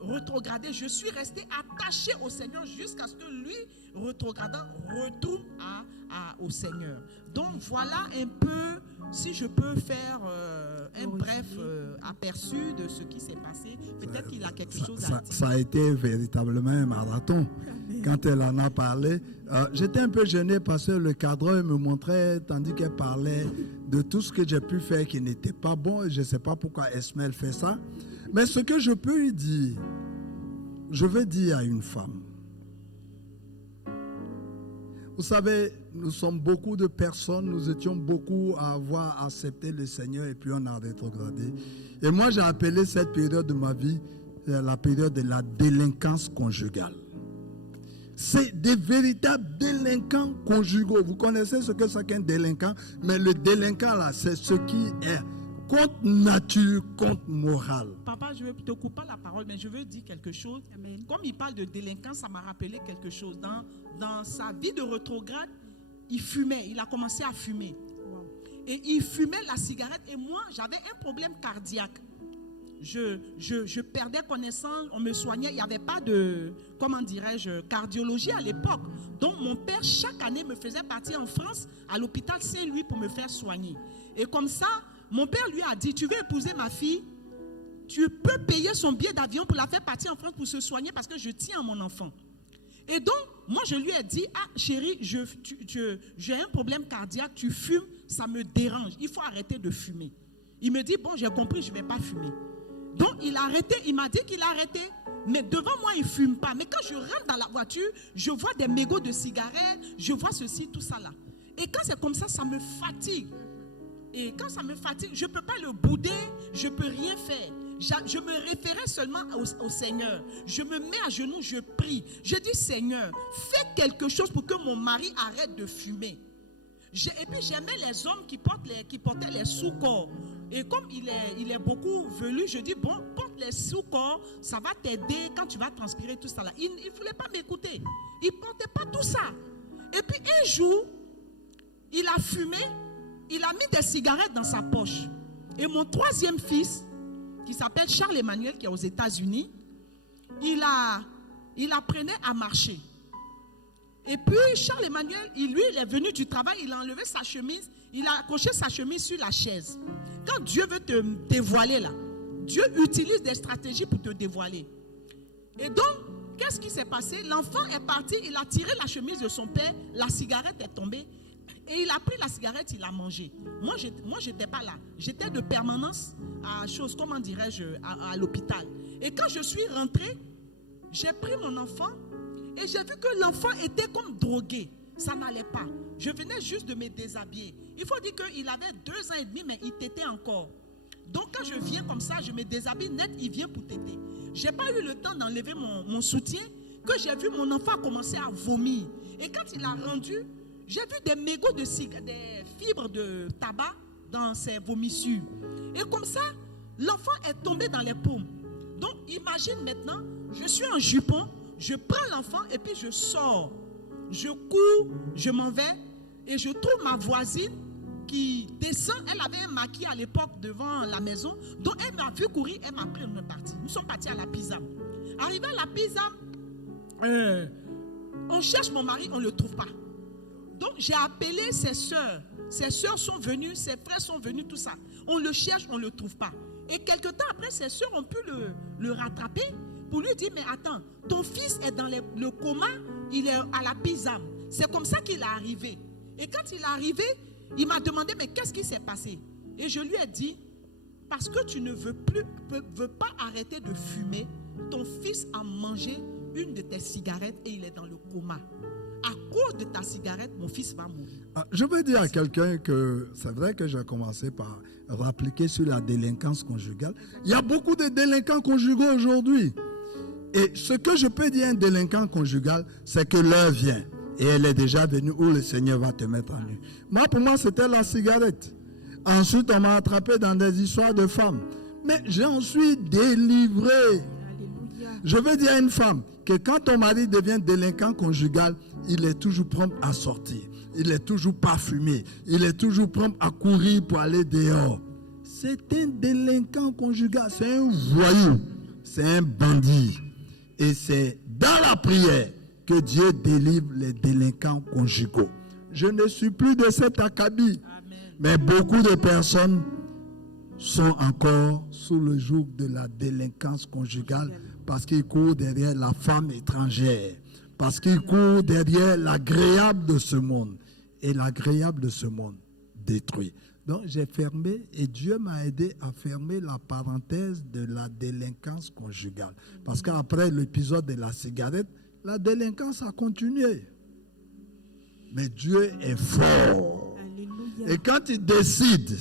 rétrogradé, je suis resté attaché au Seigneur jusqu'à ce que lui, rétrogradant, retourne au Seigneur. Donc voilà un peu, si je peux faire un bref aperçu de ce qui s'est passé. Peut-être qu'il a quelque chose à dire. Ça a été véritablement un marathon. Quand elle en a parlé, j'étais un peu gêné parce que le cadreur me montrait, tandis qu'elle parlait de tout ce que j'ai pu faire qui n'était pas bon. Je ne sais pas pourquoi Esmel fait ça. Mais ce que je peux lui dire, je veux dire à une femme. Vous savez, nous sommes beaucoup de personnes, nous étions beaucoup à avoir accepté le Seigneur et puis on a rétrogradé. Et moi, j'ai appelé cette période de ma vie la période de la délinquance conjugale. C'est des véritables délinquants conjugaux. Vous connaissez ce que c'est qu'un délinquant, mais le délinquant là, c'est ce qui est contre nature, contre morale. Papa, je ne te coupe pas la parole, mais je veux dire quelque chose. Amen. Comme il parle de délinquance, ça m'a rappelé quelque chose. Dans sa vie de rétrograde, il fumait, il a commencé à fumer. Wow. Et il fumait la cigarette et moi, j'avais un problème cardiaque. Je perdais connaissance, on me soignait, il n'y avait pas de, cardiologie à l'époque. Donc mon père, chaque année, me faisait partir en France, à l'hôpital Saint-Louis pour me faire soigner. Et comme ça, mon père lui a dit, tu veux épouser ma fille, tu peux payer son billet d'avion pour la faire partir en France pour se soigner parce que je tiens à mon enfant. Et donc, moi je lui ai dit, chérie, j'ai un problème cardiaque, tu fumes, ça me dérange. Il faut arrêter de fumer. Il me dit, bon, j'ai compris, je ne vais pas fumer. Donc, il a arrêté. Il m'a dit qu'il a arrêté. Mais devant moi, il ne fume pas. Mais quand je rentre dans la voiture, je vois des mégots de cigarettes, je vois ceci, tout ça là. Et quand c'est comme ça me fatigue. Et quand ça me fatigue, je ne peux pas le bouder, je ne peux rien faire. Je me référais seulement au Seigneur. Je me mets à genoux, je prie. Je dis, Seigneur, fais quelque chose pour que mon mari arrête de fumer. Et puis j'aimais les hommes qui portaient les sous-corps. Et comme il est beaucoup velu, je dis, bon, porte les sous-corps, ça va t'aider quand tu vas transpirer tout ça là. Il ne voulait pas m'écouter. Il ne portait pas tout ça. Et puis un jour, il a fumé, il a mis des cigarettes dans sa poche. Et mon troisième fils, qui s'appelle Charles-Emmanuel, qui est aux États-Unis, il apprenait à marcher. Et puis Charles-Emmanuel, lui, il est venu du travail, il a enlevé sa chemise, il a accroché sa chemise sur la chaise. Quand Dieu veut te dévoiler là, Dieu utilise des stratégies pour te dévoiler. Et donc, qu'est-ce qui s'est passé? L'enfant est parti, il a tiré la chemise de son père, la cigarette est tombée, et il a pris la cigarette, il a mangé. Moi, je n'étais pas là. J'étais de permanence à l'hôpital. Et quand je suis rentrée, j'ai pris mon enfant, et j'ai vu que l'enfant était comme drogué. Ça n'allait pas. Je venais juste de me déshabiller. Il faut dire qu'il avait 2 ans et demi, mais il tétait encore. Donc quand je viens comme ça, je me déshabille net, il vient pour téter. Je n'ai pas eu le temps d'enlever mon soutien, que j'ai vu mon enfant commencer à vomir. Et quand il a rendu, j'ai vu des mégots des fibres de tabac dans ses vomissures. Et comme ça, l'enfant est tombé dans les paumes. Donc imagine maintenant, je suis en jupon, je prends l'enfant et puis je sors. Je cours, je m'en vais et je trouve ma voisine qui descend. Elle avait un maquis à l'époque devant la maison. Donc elle m'a vu courir, elle m'a pris, on est parti. Nous sommes partis à la Pisam. Arrivé à la Pisam, on cherche mon mari, on ne le trouve pas. Donc j'ai appelé ses soeurs. Ses soeurs sont venues, ses frères sont venus, tout ça. On le cherche, on ne le trouve pas. Et quelque temps après, ses soeurs ont pu le rattraper pour lui dire, mais attends, ton fils est dans le coma, il est à la Pisam. C'est comme ça qu'il est arrivé. Et quand il est arrivé, il m'a demandé, mais qu'est-ce qui s'est passé? Et je lui ai dit, parce que tu ne veux pas arrêter de fumer, ton fils a mangé une de tes cigarettes et il est dans le coma. À cause de ta cigarette, mon fils va mourir. Je veux dire à quelqu'un que c'est vrai que j'ai commencé par rappliquer sur la délinquance conjugale. Il y a beaucoup de délinquants conjugaux aujourd'hui. Et ce que je peux dire à un délinquant conjugal, c'est que l'heure vient. Et elle est déjà venue où le Seigneur va te mettre en nu. Pour moi, c'était la cigarette. Ensuite, on m'a attrapé dans des histoires de femmes. Mais j'en suis délivré. Alléluia. Je veux dire à une femme que quand ton mari devient délinquant conjugal, il est toujours prompt à sortir. Il est toujours parfumé. Il est toujours prompt à courir pour aller dehors. C'est un délinquant conjugal. C'est un voyou. C'est un bandit. Et c'est dans la prière que Dieu délivre les délinquants conjugaux. Je ne suis plus de cet acabit. Mais beaucoup de personnes sont encore sous le joug de la délinquance conjugale parce qu'ils courent derrière la femme étrangère. Parce qu'ils courent derrière l'agréable de ce monde. Et l'agréable de ce monde détruit. Donc j'ai fermé et Dieu m'a aidé à fermer la parenthèse de la délinquance conjugale. Parce qu'après l'épisode de la cigarette, la délinquance a continué. Mais Dieu est fort. Alléluia. Et quand il décide,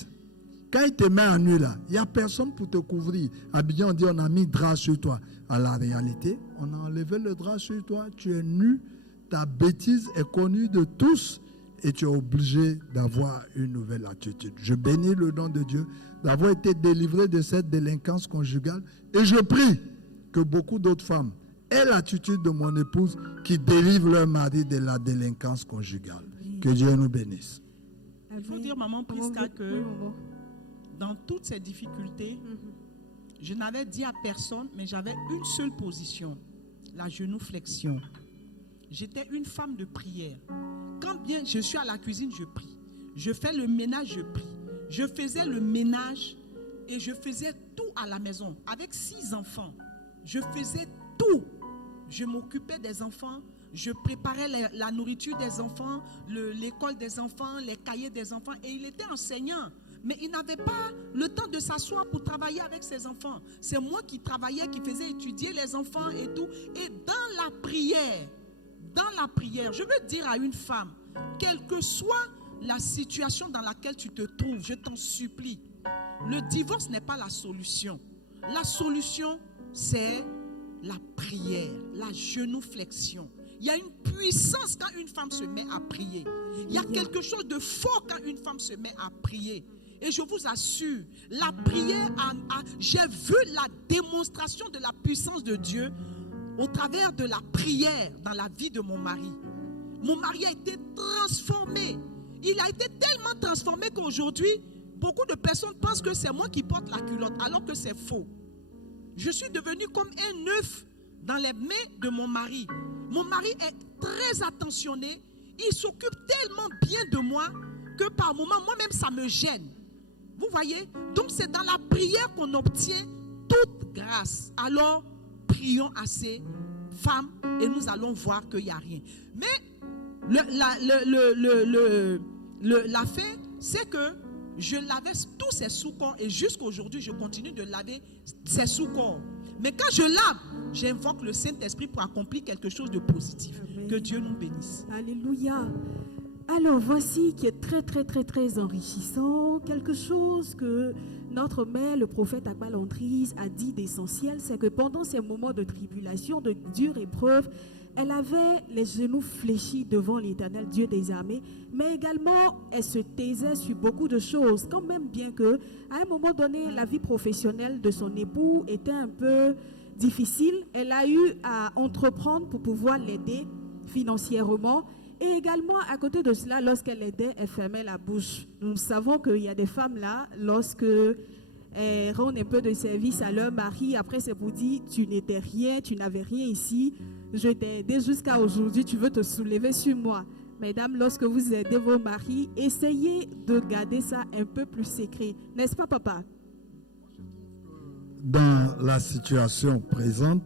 quand il te met en nu là, il n'y a personne pour te couvrir. Abidjan, on dit on a mis drap sur toi. À la réalité, on a enlevé le drap sur toi, tu es nu, ta bêtise est connue de tous. Et tu es obligé d'avoir une nouvelle attitude. Je bénis le nom de Dieu d'avoir été délivré de cette délinquance conjugale. Et je prie que beaucoup d'autres femmes aient l'attitude de mon épouse qui délivre leur mari de la délinquance conjugale. Que Dieu nous bénisse. Il faut dire, maman Prisca, que dans toutes ces difficultés, je n'avais dit à personne, mais j'avais une seule position, la genuflexion. J'étais une femme de prière. Quand bien je suis à la cuisine, je prie. Je fais le ménage, je prie. Je faisais le ménage et je faisais tout à la maison. Avec 6 enfants, je faisais tout. Je m'occupais des enfants. Je préparais la nourriture des enfants, l'école des enfants, les cahiers des enfants. Et il était enseignant. Mais il n'avait pas le temps de s'asseoir pour travailler avec ses enfants. C'est moi qui travaillais, qui faisais étudier les enfants et tout. Et dans la prière, je veux dire à une femme, quelle que soit la situation dans laquelle tu te trouves, je t'en supplie, le divorce n'est pas la solution. La solution, c'est la prière, la genuflexion. Il y a une puissance quand une femme se met à prier. Il y a quelque chose de fort quand une femme se met à prier. Et je vous assure, la prière, j'ai vu la démonstration de la puissance de Dieu au travers de la prière dans la vie de mon mari. Mon mari a été transformé. Il a été tellement transformé qu'aujourd'hui, beaucoup de personnes pensent que c'est moi qui porte la culotte, alors que c'est faux. Je suis devenue comme un œuf dans les mains de mon mari. Mon mari est très attentionné. Il s'occupe tellement bien de moi que par moments, moi-même, ça me gêne. Vous voyez? Donc, c'est dans la prière qu'on obtient toute grâce. Alors, prions à ces femmes et nous allons voir qu'il n'y a rien. Mais la fait, c'est que je lavais tous ces sous-corps et jusqu'aujourd'hui, je continue de laver ces sous-corps. Mais quand je lave, j'invoque le Saint-Esprit pour accomplir quelque chose de positif. Amen. Que Dieu nous bénisse. Alléluia. Alors voici qui est très enrichissant, quelque chose que notre mère, le prophète Akba Landry's, a dit d'essentiel, c'est que pendant ces moments de tribulation, de dure épreuve, elle avait les genoux fléchis devant l'Éternel Dieu des armées, mais également elle se taisait sur beaucoup de choses, quand même bien que à un moment donné, la vie professionnelle de son époux était un peu difficile. Elle a eu à entreprendre pour pouvoir l'aider financièrement. Et également, à côté de cela, lorsqu'elle aidait, elle fermait la bouche. Nous savons qu'il y a des femmes là, lorsque elles rendent un peu de service à leur mari, après c'est pour dire, tu n'étais rien, tu n'avais rien ici, je t'ai aidé jusqu'à aujourd'hui, tu veux te soulever sur moi. Mesdames, lorsque vous aidez vos maris, essayez de garder ça un peu plus secret. N'est-ce pas, papa? Dans la situation présente,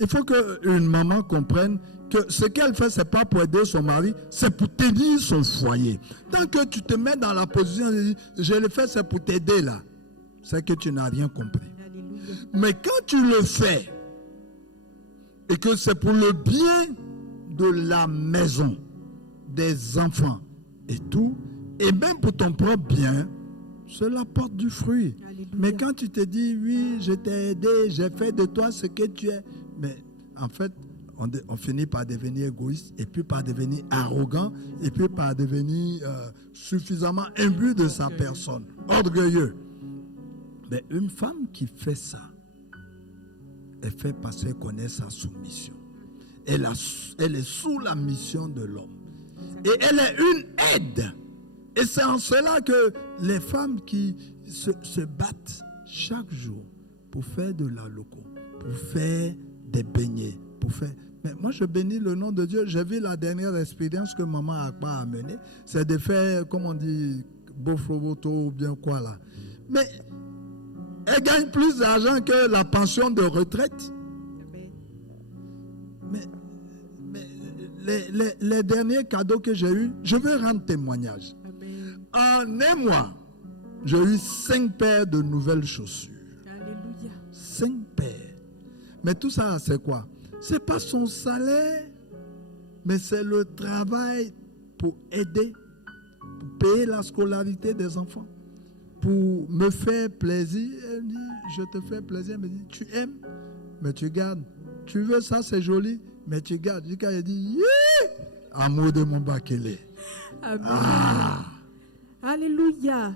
il faut qu'une maman comprenne que ce qu'elle fait, ce n'est pas pour aider son mari, c'est pour tenir son foyer. Tant que tu te mets dans la position de dire, je le fais, c'est pour t'aider là, c'est que tu n'as rien compris. Alléluia. Mais quand tu le fais, et que c'est pour le bien de la maison, des enfants et tout, et même pour ton propre bien, cela porte du fruit. Alléluia. Mais quand tu te dis, oui, je t'ai aidé, j'ai fait de toi ce que tu es, mais en fait, on finit par devenir égoïste, et puis par devenir arrogant, et puis par devenir suffisamment imbu de sa personne, orgueilleux. Mais une femme qui fait ça, elle fait parce qu'elle connaît sa soumission. Elle est sous la mission de l'homme. Et elle est une aide. Et c'est en cela que les femmes qui se battent chaque jour pour faire de la loco, pour faire des beignets, pour faire... Mais moi, je bénis le nom de Dieu. J'ai vu la dernière expérience que maman Akba a menée. C'est de faire, comme on dit, bofroboto ou bien quoi là. Mais elle gagne plus d'argent que la pension de retraite. Mais les derniers cadeaux que j'ai eus, je veux rendre témoignage. En un mois, j'ai eu 5 paires de nouvelles chaussures. Alléluia. 5 paires. Mais tout ça, c'est quoi? Ce n'est pas son salaire, mais c'est le travail pour aider, pour payer la scolarité des enfants, pour me faire plaisir. Elle dit, je te fais plaisir. Elle me dit, tu aimes, mais tu gardes. Tu veux ça, c'est joli, mais tu gardes. Jusqu'à elle dit, amour de mon bakélé. Alléluia.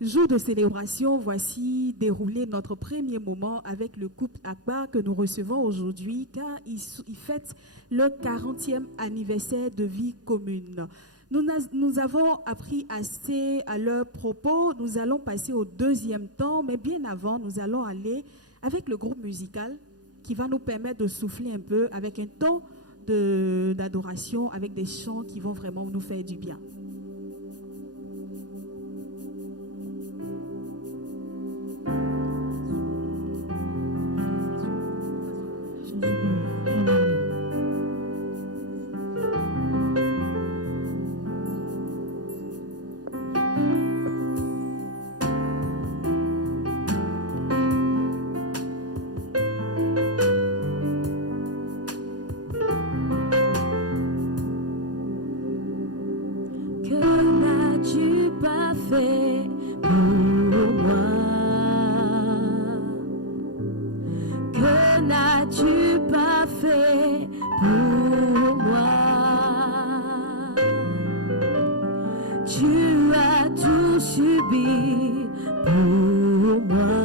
Jour de célébration, voici déroulé notre premier moment avec le couple Akba que nous recevons aujourd'hui car ils fêtent le 40e anniversaire de vie commune. Nous avons appris assez à leurs propos, nous allons passer au deuxième temps, mais bien avant, nous allons aller avec le groupe musical qui va nous permettre de souffler un peu avec un temps d'adoration, avec des chants qui vont vraiment nous faire du bien. n'as-tu pas fait pour moi? Tu as tout subi pour moi.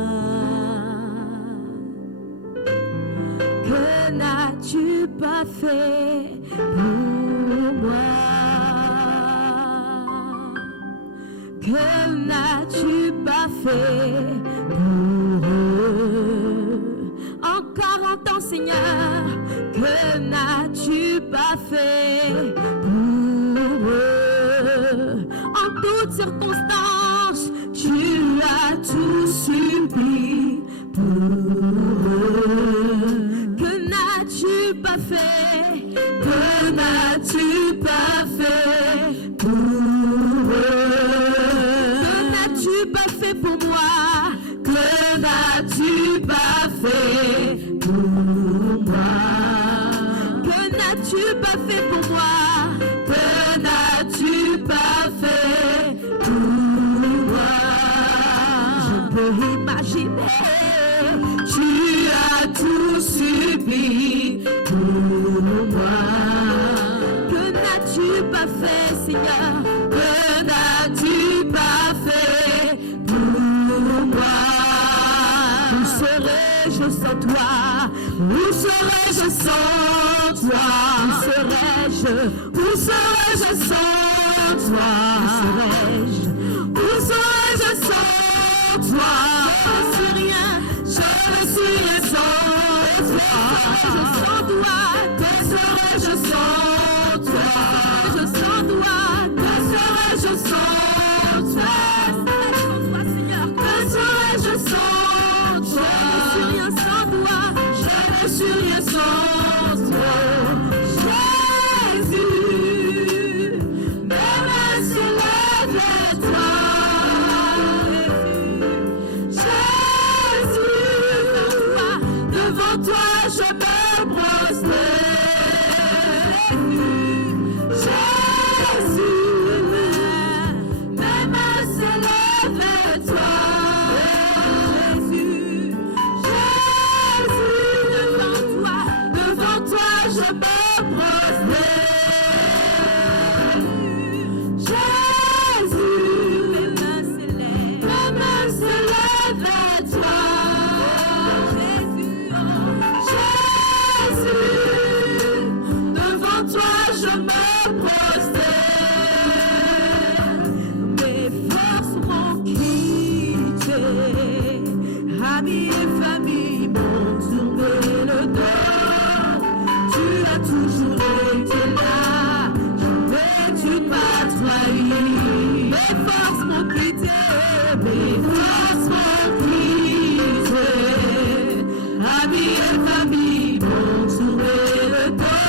Que n'as-tu pas fait pour moi? Que n'as-tu pas fait pour eux? Encore entends, Seigneur, que n'as-tu pas fait pour eux? En toutes circonstances, tu as tout subi pour eux. Que n'as-tu pas fait? Que n'as-tu pas fait pour eux? Que n'as-tu pas fait pour moi? Que n'as-tu pas fait pour moi? Que n'as-tu pas fait pour moi? Que n'as-tu pas fait pour moi? Je peux imaginer, tu as tout subi pour moi. Que n'as-tu pas fait, Seigneur? Que n'as-tu pas fait pour moi? Où serais-je sans toi? Où serais-je sans toi? Où serais-je? Où serais-je sans toi? Où serais-je sans toi? Je ne suis rien, je ne suis rien sans toi. Que serais-je sans toi? Que serais-je sans toi? Que serais-je sans toi? Seigneur, que serais-je sans toi? Je ne suis rien sans toi. Je ne suis rien sans toi. Jésus, mes mains se lèvent vers toi. Jésus, devant toi je me prosterne. Jésus, mes mains se lèvent vers toi. Jésus, devant toi je me prosterne. Jésus, mes mains se lèvent vers toi. Jésus, devant toi je me prosterne. Mes forces m'ont quitté, amis et famille m'ont tourné le dos. Tu as toujours été là, jamais tu m'as trahi. Mes forces m'ont quitté, mes forces m'ont quitté. Amis et famille m'ont tourné le dos.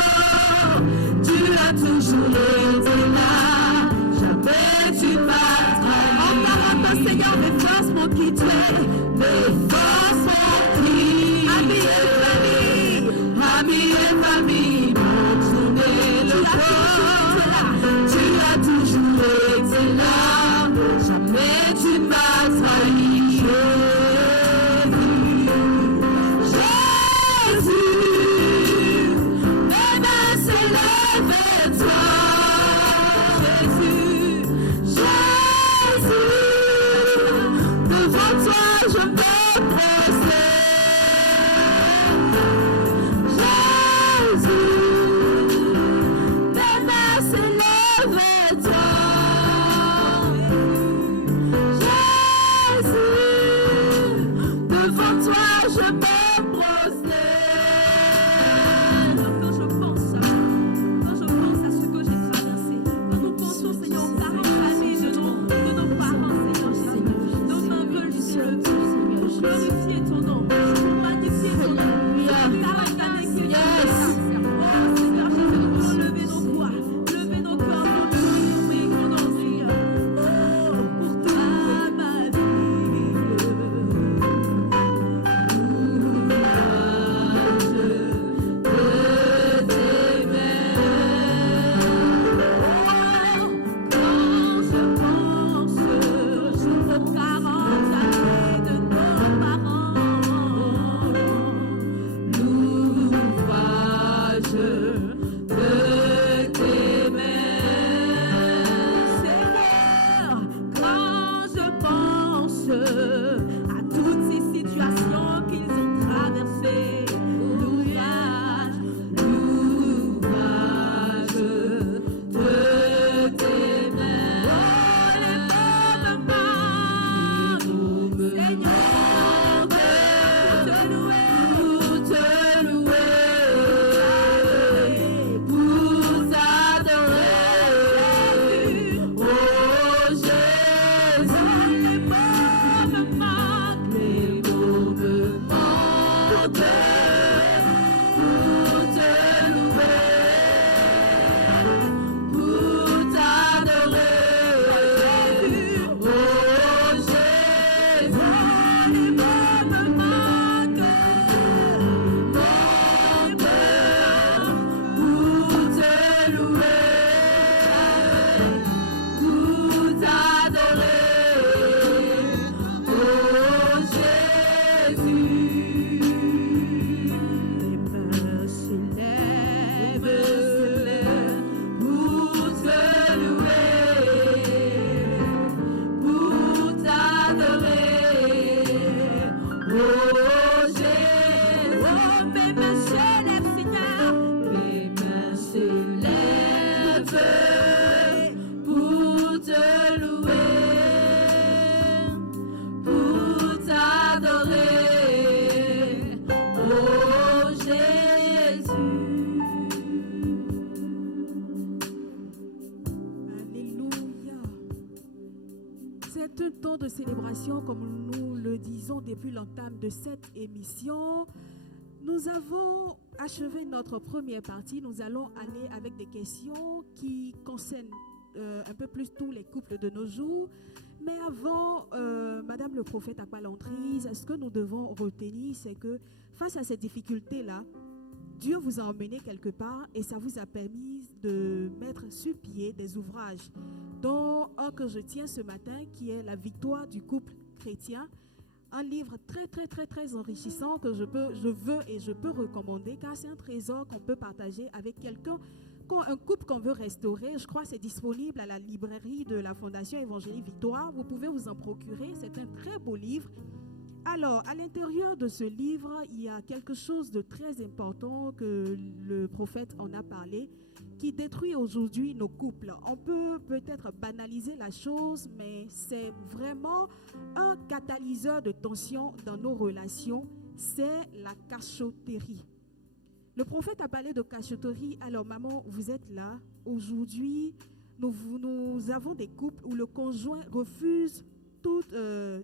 Tu as toujours été là, jamais tu m'as trahi. Encore un Seigneur, mes forces m'ont quitté, mes forces m'ont quitté. Amis et famille m'ont tourné le dos. Tu as toujours été là, jamais tu m'as trahi. Jésus, mes mains se lèvent vers toi. Jésus, devant toi je me prosterne. Jésus, mes mains se lèvent vers toi. Jésus. Alléluia. C'est un temps de célébration, comme nous le disons depuis l'entame de cette émission. Nous avons achevé notre première partie. Nous allons aller avec des questions qui concernent un peu plus tous les couples de nos jours. Mais avant, Madame le prophète Akpa Landry, ce que nous devons retenir, c'est que face à ces difficultés-là, Dieu vous a emmené quelque part et ça vous a permis de mettre sur pied des ouvrages, dont un que je tiens ce matin, qui est La victoire du couple chrétien. Un livre très enrichissant que je veux et je peux recommander, car c'est un trésor qu'on peut partager avec quelqu'un, un couple qu'on veut restaurer. Je crois que c'est disponible à la librairie de la Fondation Évangélique Victoire. Vous pouvez vous en procurer. C'est un très beau livre. Alors, à l'intérieur de ce livre, il y a quelque chose de très important que le prophète en a parlé, qui détruit aujourd'hui nos couples. On peut peut-être banaliser la chose, mais c'est vraiment un catalyseur de tension dans nos relations. C'est la cachotterie. Le prophète a parlé de cachotterie. Alors, maman, vous êtes là. Aujourd'hui, nous avons des couples où le conjoint refuse toute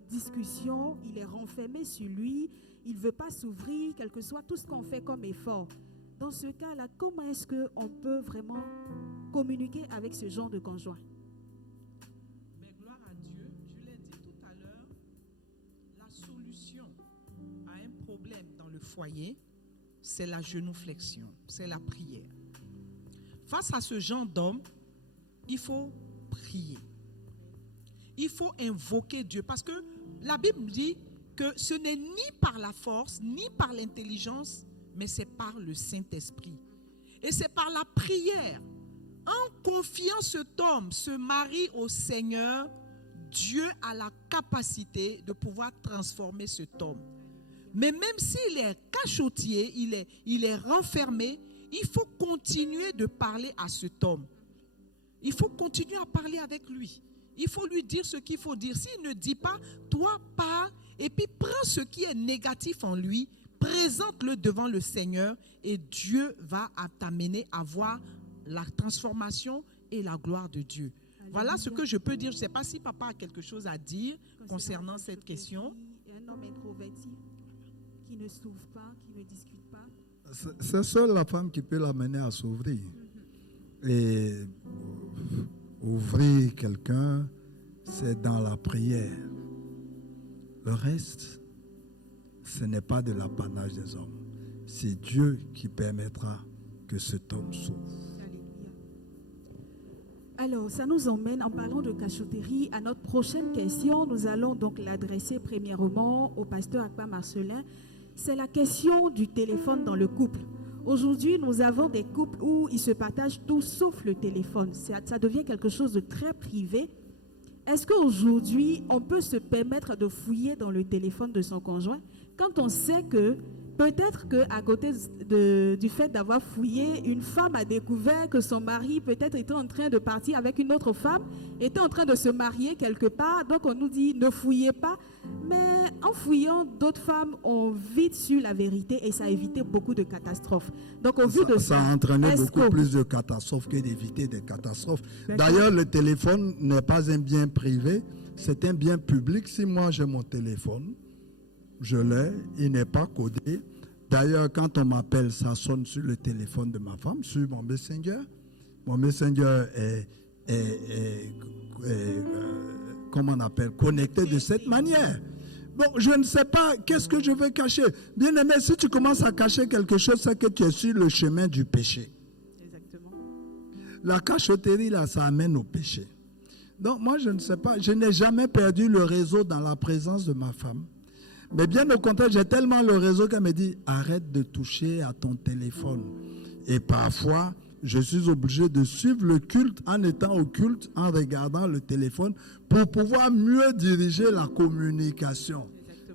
discussion. Il est renfermé sur lui. Il ne veut pas s'ouvrir, quel que soit tout ce qu'on fait comme effort. Dans ce cas-là, comment est-ce qu'on peut vraiment communiquer avec ce genre de conjoint? Mais gloire à Dieu, je l'ai dit tout à l'heure, la solution à un problème dans le foyer, c'est la genuflexion, c'est la prière. Face à ce genre d'homme, il faut prier. Il faut invoquer Dieu parce que la Bible dit que ce n'est ni par la force, ni par l'intelligence, mais c'est par le Saint-Esprit. Et c'est par la prière. En confiant cet homme, ce mari au Seigneur, Dieu a la capacité de pouvoir transformer cet homme. Mais même s'il est cachotier, il est renfermé, il faut continuer de parler à cet homme. Il faut continuer à parler avec lui. Il faut lui dire ce qu'il faut dire. S'il ne dit pas, toi pars et puis prends ce qui est négatif en lui, présente-le devant le Seigneur et Dieu va t'amener à voir la transformation et la gloire de Dieu. Alléluia. Voilà ce que je peux dire. Je ne sais pas si papa a quelque chose à dire concernant cette question. Un homme introverti qui ne s'ouvre pas, qui ne discute pas. C'est seule la femme qui peut l'amener à s'ouvrir. Et ouvrir quelqu'un, c'est dans la prière. Le reste, ce n'est pas de l'apanage des hommes. C'est Dieu qui permettra que cet homme s'ouvre. Alléluia. Alors, ça nous emmène, en parlant de cachotterie, à notre prochaine question. Nous allons donc l'adresser premièrement au pasteur Akpa Marcelin. C'est la question du téléphone dans le couple. Aujourd'hui, nous avons des couples où ils se partagent tout sauf le téléphone. Ça devient quelque chose de très privé. Est-ce qu'aujourd'hui, on peut se permettre de fouiller dans le téléphone de son conjoint quand on sait que peut-être qu'à côté du fait d'avoir fouillé, une femme a découvert que son mari peut-être était en train de partir avec une autre femme, était en train de se marier quelque part. Donc on nous dit ne fouillez pas. Mais en fouillant, d'autres femmes ont vite su la vérité et ça a évité beaucoup de catastrophes. Donc au vu de ça a entraîné beaucoup plus de catastrophes que d'éviter des catastrophes. D'ailleurs, le téléphone n'est pas un bien privé, c'est un bien public. Si moi j'ai mon téléphone, je l'ai, il n'est pas codé. D'ailleurs, quand on m'appelle, ça sonne sur le téléphone de ma femme, sur mon Messenger. Mon Messenger est comment on appelle, connecté de cette manière. Bon, je ne sais pas qu'est-ce que je veux cacher. Bien aimé, si tu commences à cacher quelque chose, c'est que tu es sur le chemin du péché. Exactement. La cachotterie, là, ça amène au péché. Donc, moi, je ne sais pas. Je n'ai jamais perdu le réseau dans la présence de ma femme. Mais bien au contraire, j'ai tellement le réseau qu'elle me dit, arrête de toucher à ton téléphone. Et parfois, je suis obligé de suivre le culte en étant au culte, en regardant le téléphone, pour pouvoir mieux diriger la communication.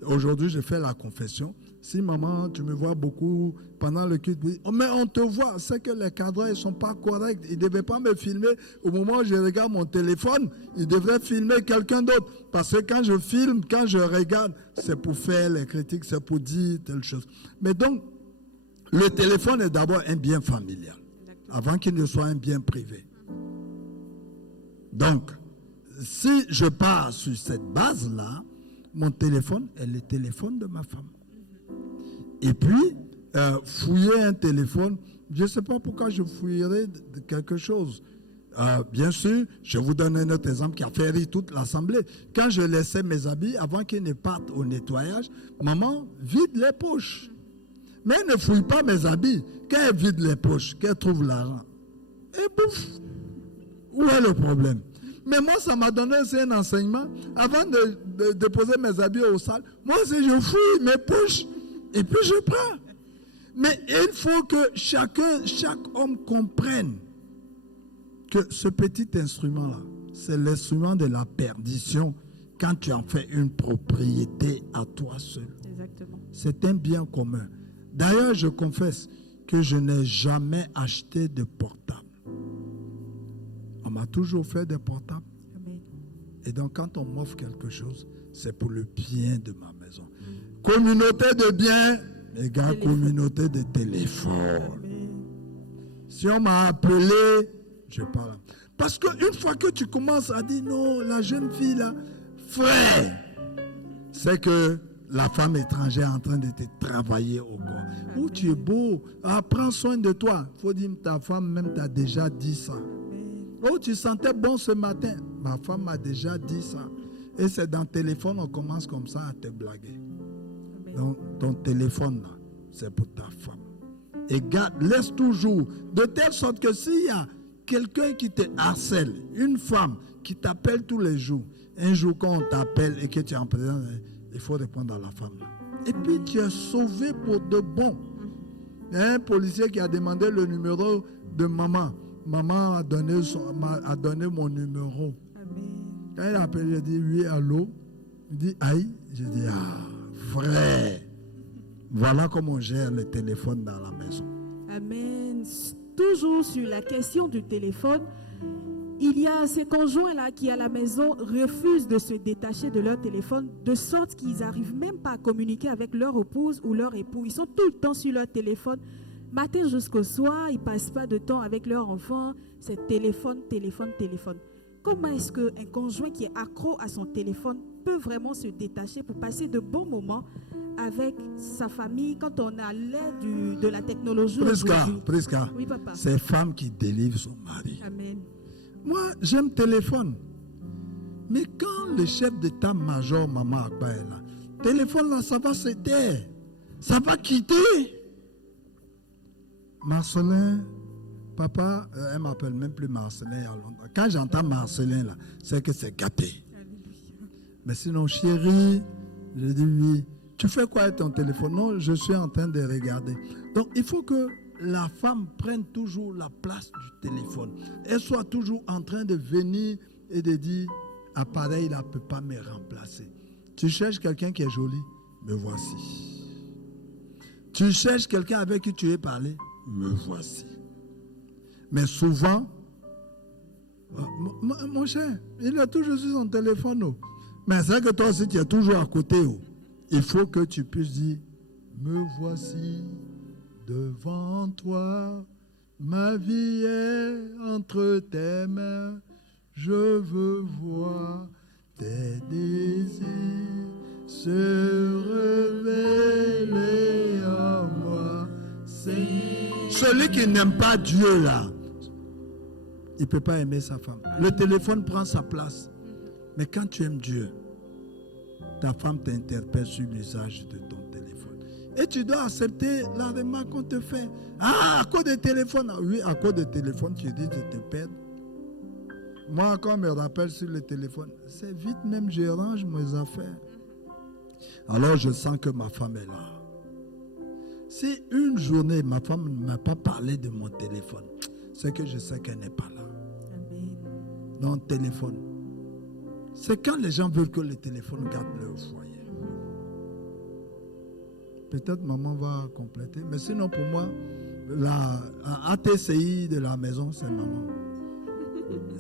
Aujourd'hui, je fais la confession. Si maman, tu me vois beaucoup pendant le culte, oui, mais on te voit, c'est que les cadres ne sont pas corrects. Ils ne devaient pas me filmer au moment où je regarde mon téléphone. Ils devraient filmer quelqu'un d'autre. Parce que quand je filme, quand je regarde, c'est pour faire les critiques, c'est pour dire telle chose. Mais donc, Le téléphone est d'abord un bien familial, avant qu'il ne soit un bien privé. Donc, si je pars sur cette base-là, mon téléphone est le téléphone de ma femme. Et puis, fouiller un téléphone, je ne sais pas pourquoi je fouillerais de quelque chose. Bien sûr, je vous donne un autre exemple qui a fait rire toute l'assemblée. Quand je laissais mes habits, avant qu'ils ne partent au nettoyage, maman vide les poches. Mais elle ne fouille pas mes habits. Quand elle vide les poches, qu'elle trouve l'argent, et bouffe. Où est le problème? Mais moi, ça m'a donné aussi un enseignement. Avant de déposer mes habits au salle, moi aussi, je fouille mes poches et puis je prends. Mais il faut que chaque homme comprenne que ce petit instrument-là, c'est l'instrument de la perdition quand tu en fais une propriété à toi seul. Exactement. C'est un bien commun. D'ailleurs, je confesse que je n'ai jamais acheté de portable. On m'a toujours fait des portables. Amen. Et donc, quand on m'offre quelque chose, c'est pour le bien de ma maison. Communauté de biens égale communauté de téléphone. Amen. Si on m'a appelé, je parle. Parce qu'une fois que tu commences à dire non, la jeune fille là, frère, c'est que la femme étrangère est en train de te travailler au corps. Oh, tu es beau, prends soin de toi. Il faut dire, ta femme même t'a déjà dit ça. Oh, tu sentais bon ce matin. Ma femme m'a déjà dit ça. Et c'est dans le téléphone, on commence comme ça à te blaguer. Amen. Donc, ton téléphone là, c'est pour ta femme. Et garde, laisse toujours, de telle sorte que s'il y a quelqu'un qui te harcèle, une femme qui t'appelle tous les jours, un jour quand on t'appelle et que tu es en présence, il faut répondre à la femme là. Et puis tu es sauvé pour de bon. Il y a un policier qui a demandé le numéro de maman. Maman a donné mon numéro. Amen. Quand il a appelé, j'ai dit oui, allô. Il dit aïe. J'ai dit frère. Voilà comment on gère le téléphone dans la maison. Amen. Toujours sur la question du téléphone, il y a ces conjoints-là qui, à la maison, refusent de se détacher de leur téléphone, de sorte qu'ils n'arrivent même pas à communiquer avec leur épouse ou leur époux. Ils sont tout le temps sur leur téléphone. Matin jusqu'au soir, ils ne passent pas de temps avec leur enfant. C'est téléphone, téléphone, téléphone. Comment est-ce qu'un conjoint qui est accro à son téléphone peut vraiment se détacher pour passer de bons moments avec sa famille quand on a l'aide de la technologie? Prisca, oui, papa. c'est femme qui délivre son mari. Amen. Moi, j'aime téléphone. Mais quand le chef d'état-major, maman Akba est là, téléphone là, ça va se taire. Ça va quitter. Marcelin, papa, elle ne m'appelle même plus Marcelin il y a longtemps. Quand j'entends Marcelin là, c'est que c'est gâté. Mais sinon, chérie, je dis oui. Tu fais quoi avec ton téléphone? Non, je suis en train de regarder. Donc, il faut que la femme prenne toujours la place du téléphone. Elle soit toujours en train de venir et de dire, appareil là ne peut pas me remplacer. Tu cherches quelqu'un qui est joli, me voici. Tu cherches quelqu'un avec qui tu veux parler, me voici. Mais souvent, mon cher, il a toujours sur son téléphone. Oh. Mais c'est que toi aussi, tu es toujours à côté. Oh. Il faut que tu puisses dire, me voici devant toi, ma vie est entre tes mains, je veux voir tes désirs se révéler en moi. Celui qui n'aime pas Dieu là, il ne peut pas aimer sa femme. Le téléphone prend sa place. Mais quand tu aimes Dieu, ta femme t'interpelle sur l'usage de ton téléphone. Et tu dois accepter la remarque qu'on te fait. Ah, à cause de téléphone. Oui, à cause de téléphone, tu dis de te perdre. Moi, quand on me rappelle sur le téléphone, c'est vite même, je range mes affaires. Alors, je sens que ma femme est là. Si une journée, ma femme ne m'a pas parlé de mon téléphone, c'est que je sais qu'elle n'est pas là. Amen. Non, téléphone. C'est quand les gens veulent que le téléphone garde leur foyer. Peut-être maman va compléter, mais sinon pour moi, la ATCI de la maison, c'est maman.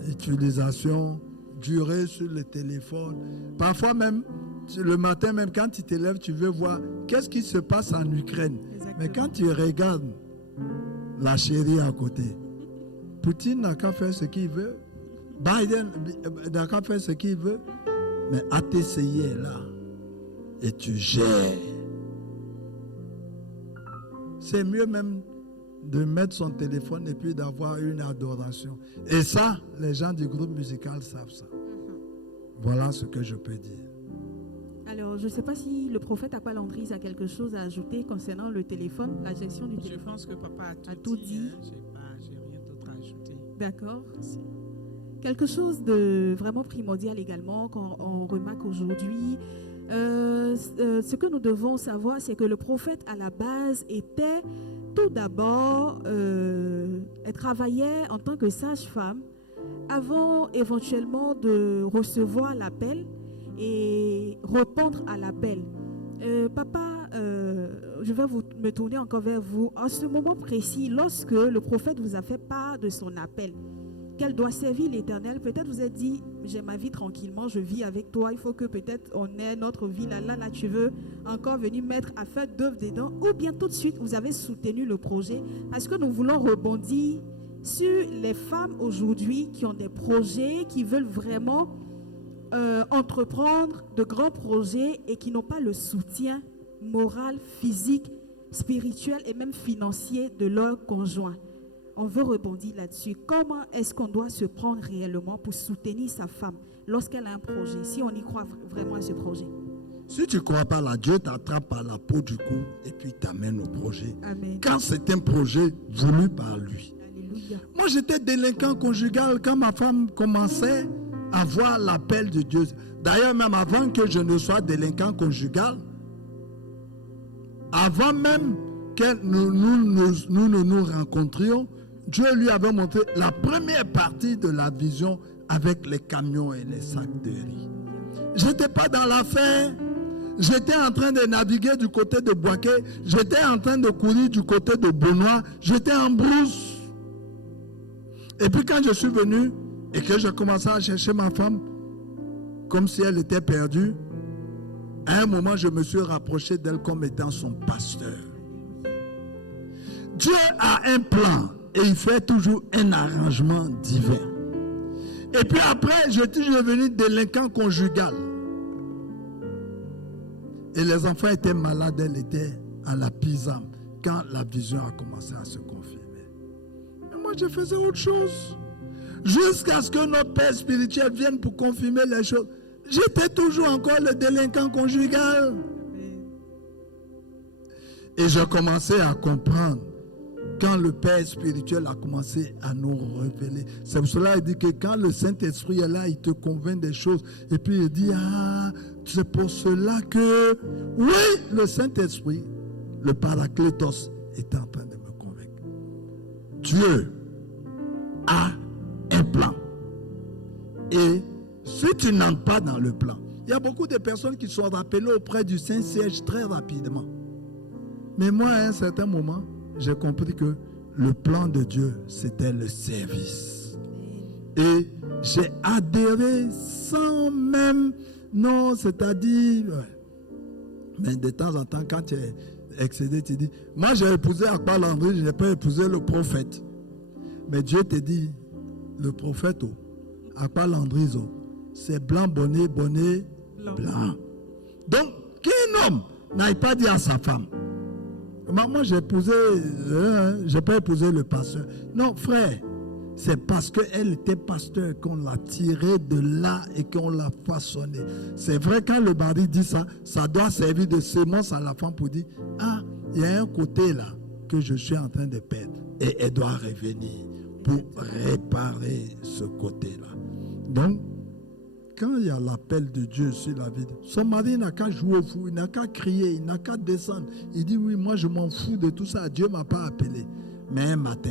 Utilisation, durée sur le téléphone. Parfois même, le matin même, quand tu te lèves, tu veux voir qu'est-ce qui se passe en Ukraine. Exactement. Mais quand tu regardes la chérie à côté, Poutine n'a qu'à faire ce qu'il veut, Biden n'a qu'à faire ce qu'il veut, mais ATCI est là et tu gères. C'est mieux même de mettre son téléphone et puis d'avoir une adoration. Et ça, les gens du groupe musical savent ça. Voilà ce que je peux dire. Alors, je ne sais pas si le prophète Akpa-Landry a quelque chose à ajouter concernant le téléphone, la gestion du Je téléphone. pense que papa a A tout tout dit. dit. J'ai rien d'autre à ajouter. D'accord. Merci. Quelque chose de vraiment primordial également qu'on remarque aujourd'hui. Ce que nous devons savoir, c'est que le prophète à la base était tout d'abord, elle travaillait en tant que sage-femme avant éventuellement de recevoir l'appel et répondre à l'appel. Papa, je vais me tourner encore vers vous. En ce moment précis, lorsque le prophète vous a fait part de son appel, qu'elle doit servir l'Éternel, peut-être vous êtes dit, j'ai ma vie tranquillement, je vis avec toi, il faut que peut-être on ait notre vie là, tu veux encore venir mettre à faire d'œuvre dedans, ou bien tout de suite vous avez soutenu le projet, parce que nous voulons rebondir sur les femmes aujourd'hui qui ont des projets, qui veulent vraiment entreprendre de grands projets et qui n'ont pas le soutien moral, physique, spirituel et même financier de leur conjoint. On veut rebondir là-dessus. Comment est-ce qu'on doit se prendre réellement pour soutenir sa femme lorsqu'elle a un projet, si on y croit vraiment à ce projet? Si tu ne crois pas là, Dieu t'attrape par la peau du cou et puis t'amène au projet. Amen. Quand c'est un projet voulu par lui. Alléluia. Moi, j'étais délinquant conjugal quand ma femme commençait à voir l'appel de Dieu. D'ailleurs, même avant que je ne sois délinquant conjugal, avant même que nous ne nous rencontrions, Dieu lui avait montré la première partie de la vision avec les camions et les sacs de riz. Je n'étais pas dans l'affaire. J'étais en train de naviguer du côté de Boaké. J'étais en train de courir du côté de Benoît. J'étais en brousse. Et puis quand je suis venu et que j'ai commencé à chercher ma femme, comme si elle était perdue, à un moment, je me suis rapproché d'elle comme étant son pasteur. Dieu a un plan et il fait toujours un arrangement divin. Et puis après, je suis devenu délinquant conjugal. Et les enfants étaient malades, elle était à la pisame quand la vision a commencé à se confirmer. Mais moi, je faisais autre chose. Jusqu'à ce que notre Père spirituel vienne pour confirmer les choses. J'étais toujours encore le délinquant conjugal. Et je commençais à comprendre quand le Père spirituel a commencé à nous révéler. C'est pour cela qu'il dit que quand le Saint-Esprit est là, il te convainc des choses. Et puis il dit, c'est pour cela que, oui, le Saint-Esprit, le Paraclétos, est en train de me convaincre. Dieu a un plan. Et si tu n'entres pas dans le plan, il y a beaucoup de personnes qui sont rappelées auprès du Saint-Siège très rapidement. Mais moi, à un certain moment, j'ai compris que le plan de Dieu, c'était le service. Et j'ai adhéré sans même, non, c'est-à-dire, mais de temps en temps, quand tu es excédé, tu dis, moi j'ai épousé Akpa-Landry, je n'ai pas épousé le prophète. Mais Dieu te dit, le prophète, Akpa-Landry, c'est blanc, bonnet, blanc. Donc, qu'un homme n'aille pas dire à sa femme, moi j'ai épousé, je n'ai pas épousé le pasteur. Non, frère, c'est parce qu'elle était pasteur qu'on l'a tiré de là et qu'on l'a façonné. C'est vrai, quand le mari dit ça, ça doit servir de sémence à la femme pour dire, il y a un côté là que je suis en train de perdre. Et elle doit revenir pour réparer ce côté-là. Donc, quand il y a l'appel de Dieu sur la vie, son mari n'a qu'à jouer au fou, il n'a qu'à crier, il n'a qu'à descendre. Il dit, oui, moi je m'en fous de tout ça, Dieu ne m'a pas appelé. Mais un matin,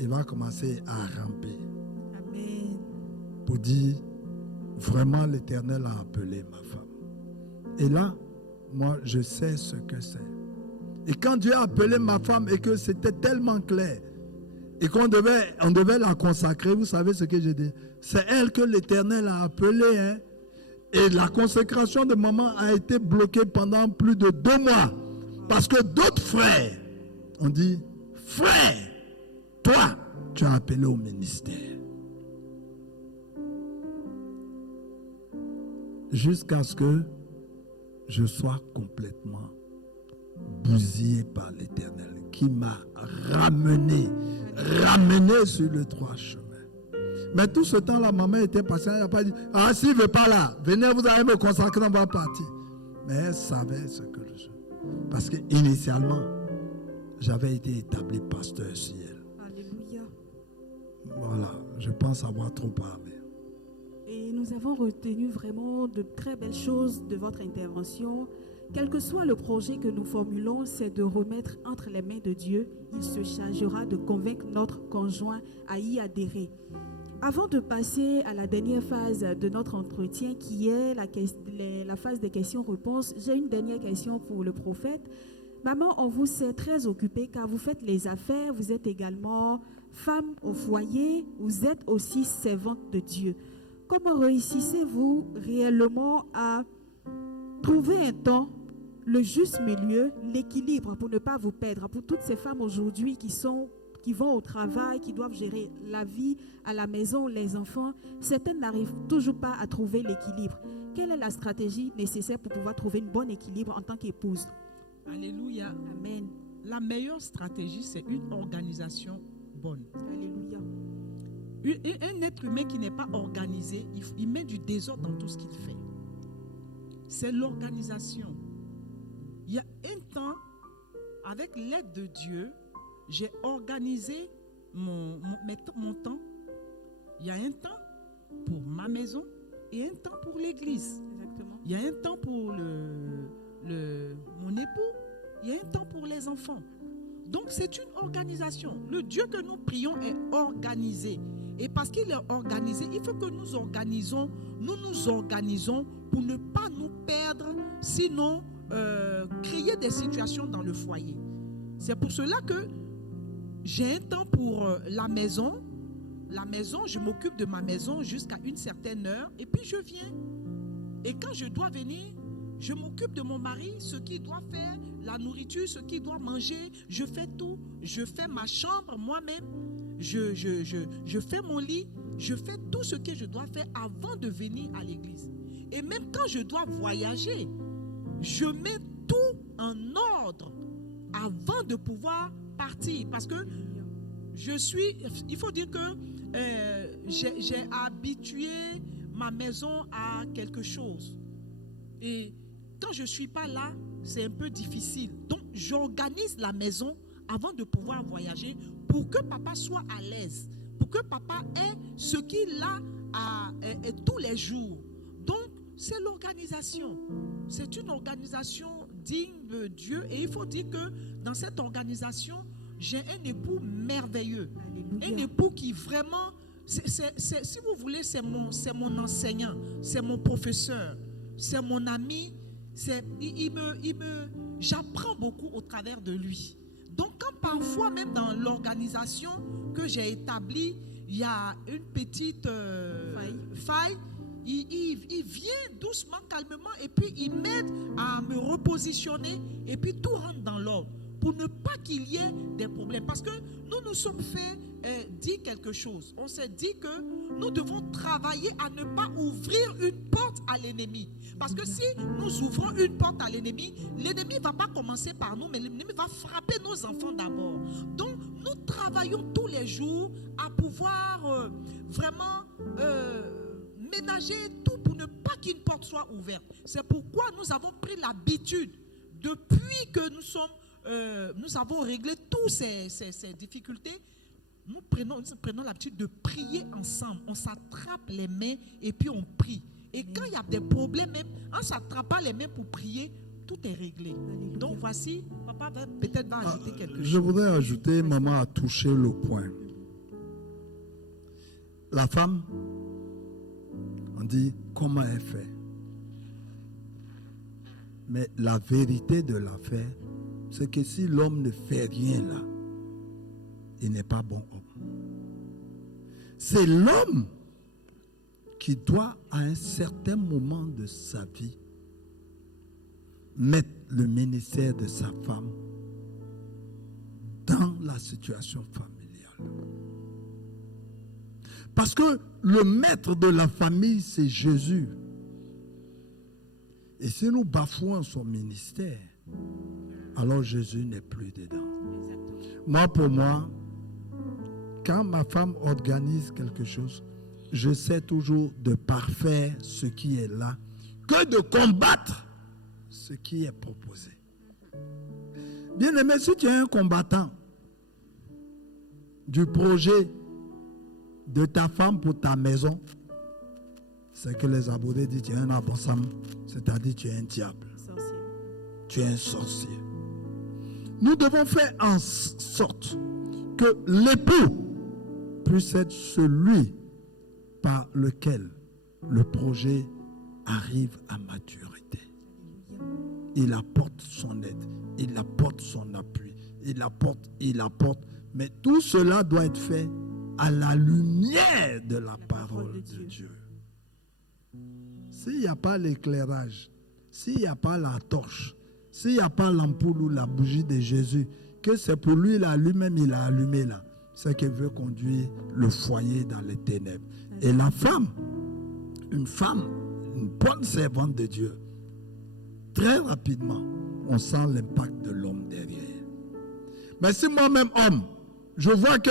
il va commencer à ramper. Amen. Pour dire, vraiment l'Éternel a appelé ma femme. Et là, moi je sais ce que c'est. Et quand Dieu a appelé ma femme et que c'était tellement clair, et qu'on devait la consacrer, vous savez ce que j'ai dit? C'est elle que l'Éternel a appelée. Et la consécration de maman a été bloquée pendant plus de 2 mois. Parce que d'autres frères ont dit, frère, toi, tu as appelé au ministère. Jusqu'à ce que je sois complètement bousillé par l'Éternel qui m'a ramené sur le droit chemin. Mais tout ce temps, la maman était patiente, elle n'a pas dit, ah, s'il ne veut pas là, venez, vous allez me consacrer, on va partir. Mais elle savait ce que je... Parce qu'initialement, j'avais été établi pasteur sur elle. Alléluia. Voilà, je pense avoir trop parlé. Et nous avons retenu vraiment de très belles choses de votre intervention. Quel que soit le projet que nous formulons, c'est de remettre entre les mains de Dieu. Il se chargera de convaincre notre conjoint à y adhérer. Avant de passer à la dernière phase de notre entretien, qui est la phase des questions-réponses, j'ai une dernière question pour le prophète. Maman, on vous sait très occupée car vous faites les affaires, vous êtes également femme au foyer, vous êtes aussi servante de Dieu. Comment réussissez-vous réellement à trouver un temps, le juste milieu, l'équilibre pour ne pas vous perdre? Pour toutes ces femmes aujourd'hui qui vont au travail, qui doivent gérer la vie à la maison, les enfants, certaines n'arrivent toujours pas à trouver l'équilibre. Quelle est la stratégie nécessaire pour pouvoir trouver un bon équilibre en tant qu'épouse? Alléluia. Amen. La meilleure stratégie, c'est une organisation bonne. Alléluia. Un être humain qui n'est pas organisé, il met du désordre dans tout ce qu'il fait. C'est l'organisation. Il y a un temps, avec l'aide de Dieu, j'ai organisé mon temps. Il y a un temps pour ma maison et un temps pour l'église. Exactement. Il y a un temps pour mon époux, il y a un temps pour les enfants. Donc c'est une organisation. Le Dieu que nous prions est organisé. Et parce qu'il est organisé, il faut que nous nous organisons pour ne pas nous perdre, sinon créer des situations dans le foyer. C'est pour cela que j'ai un temps pour la maison. La maison, je m'occupe de ma maison jusqu'à une certaine heure et puis je viens. Et quand je dois venir, je m'occupe de mon mari, ce qu'il doit faire, la nourriture, ce qu'il doit manger. Je fais tout. Je fais ma chambre moi-même. Je fais mon lit. Je fais tout ce que je dois faire avant de venir à l'église. Et même quand je dois voyager, je mets tout en ordre avant de pouvoir partir. Parce que il faut dire que j'ai habitué ma maison à quelque chose. Et quand je ne suis pas là, c'est un peu difficile. Donc, j'organise la maison avant de pouvoir voyager pour que papa soit à l'aise, pour que papa ait ce qu'il a tous les jours. Donc, c'est l'organisation. C'est une organisation digne de Dieu. Et il faut dire que dans cette organisation, j'ai un époux merveilleux. Alléluia. Un époux qui vraiment, si vous voulez, c'est mon enseignant, c'est mon professeur, c'est mon ami. J'apprends beaucoup au travers de lui. Donc quand parfois même dans l'organisation que j'ai établie, il y a une petite faille, il vient doucement, calmement et puis il m'aide à me repositionner et puis tout rentre dans l'ordre pour ne pas qu'il y ait des problèmes. Parce que nous sommes fait dit quelque chose. On s'est dit que nous devons travailler à ne pas ouvrir une porte à l'ennemi. Parce que si nous ouvrons une porte à l'ennemi, l'ennemi ne va pas commencer par nous, mais l'ennemi va frapper nos enfants d'abord. Donc, nous travaillons tous les jours à pouvoir vraiment ménager tout pour ne pas qu'une porte soit ouverte. C'est pourquoi nous avons pris l'habitude, depuis que nous avons réglé toutes ces difficultés, nous prenons l'habitude de prier ensemble. On s'attrape les mains et puis on prie. Et quand il y a des problèmes, même en s'attrapant les mains pour prier, tout est réglé. Alléluia. Donc voici, papa peut-être va ajouter quelque chose. Je voudrais ajouter, maman a touché le point. La femme, on dit comment elle fait. Mais la vérité de l'affaire, c'est que si l'homme ne fait rien là, il n'est pas bon homme. C'est l'homme qui doit, à un certain moment de sa vie, mettre le ministère de sa femme dans la situation familiale. Parce que le maître de la famille, c'est Jésus. Et si nous bafouons son ministère, alors Jésus n'est plus dedans. Moi, pour moi, quand ma femme organise quelque chose, je sais toujours de parfaire ce qui est là, que de combattre ce qui est proposé. Bien aimé, si tu es un combattant du projet de ta femme pour ta maison, c'est que les abonnés disent tu es un abossam, c'est-à-dire tu es un diable. Sorcier. Tu es un sorcier. Nous devons faire en sorte que l'époux puisse être celui par lequel le projet arrive à maturité. Il apporte son aide, il apporte son appui, il apporte. Mais tout cela doit être fait à la lumière de la parole de Dieu. S'il n'y a pas l'éclairage, s'il n'y a pas la torche, s'il n'y a pas l'ampoule ou la bougie de Jésus, que c'est pour lui là, lui-même il a allumé là, c'est qu'il veut conduire le foyer dans les ténèbres. Et la femme, une bonne servante de Dieu, très rapidement, on sent l'impact de l'homme derrière. Mais si moi-même, homme, je vois que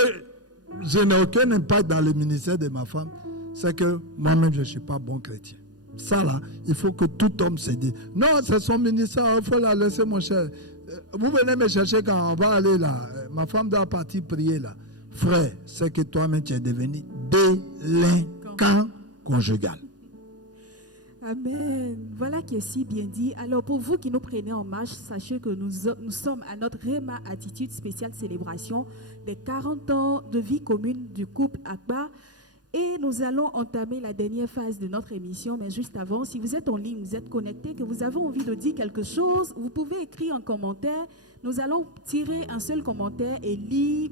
je n'ai aucun impact dans le ministère de ma femme, c'est que moi-même, je ne suis pas bon chrétien. Ça là, il faut que tout homme se dise, non, c'est son ministère, il faut la laisser, mon cher. Vous venez me chercher quand on va aller là. Ma femme doit partir prier là. Frère, c'est que toi-même, tu es devenu délinquant conjugal. Amen. Voilà qui est si bien dit. Alors pour vous qui nous prenez en marche, sachez que nous sommes à notre Réma Attitude spéciale célébration des 40 ans de vie commune du couple Akba. Et nous allons entamer la dernière phase de notre émission. Mais juste avant, si vous êtes en ligne, vous êtes connecté, que vous avez envie de dire quelque chose, vous pouvez écrire en commentaire. Nous allons tirer un seul commentaire et lire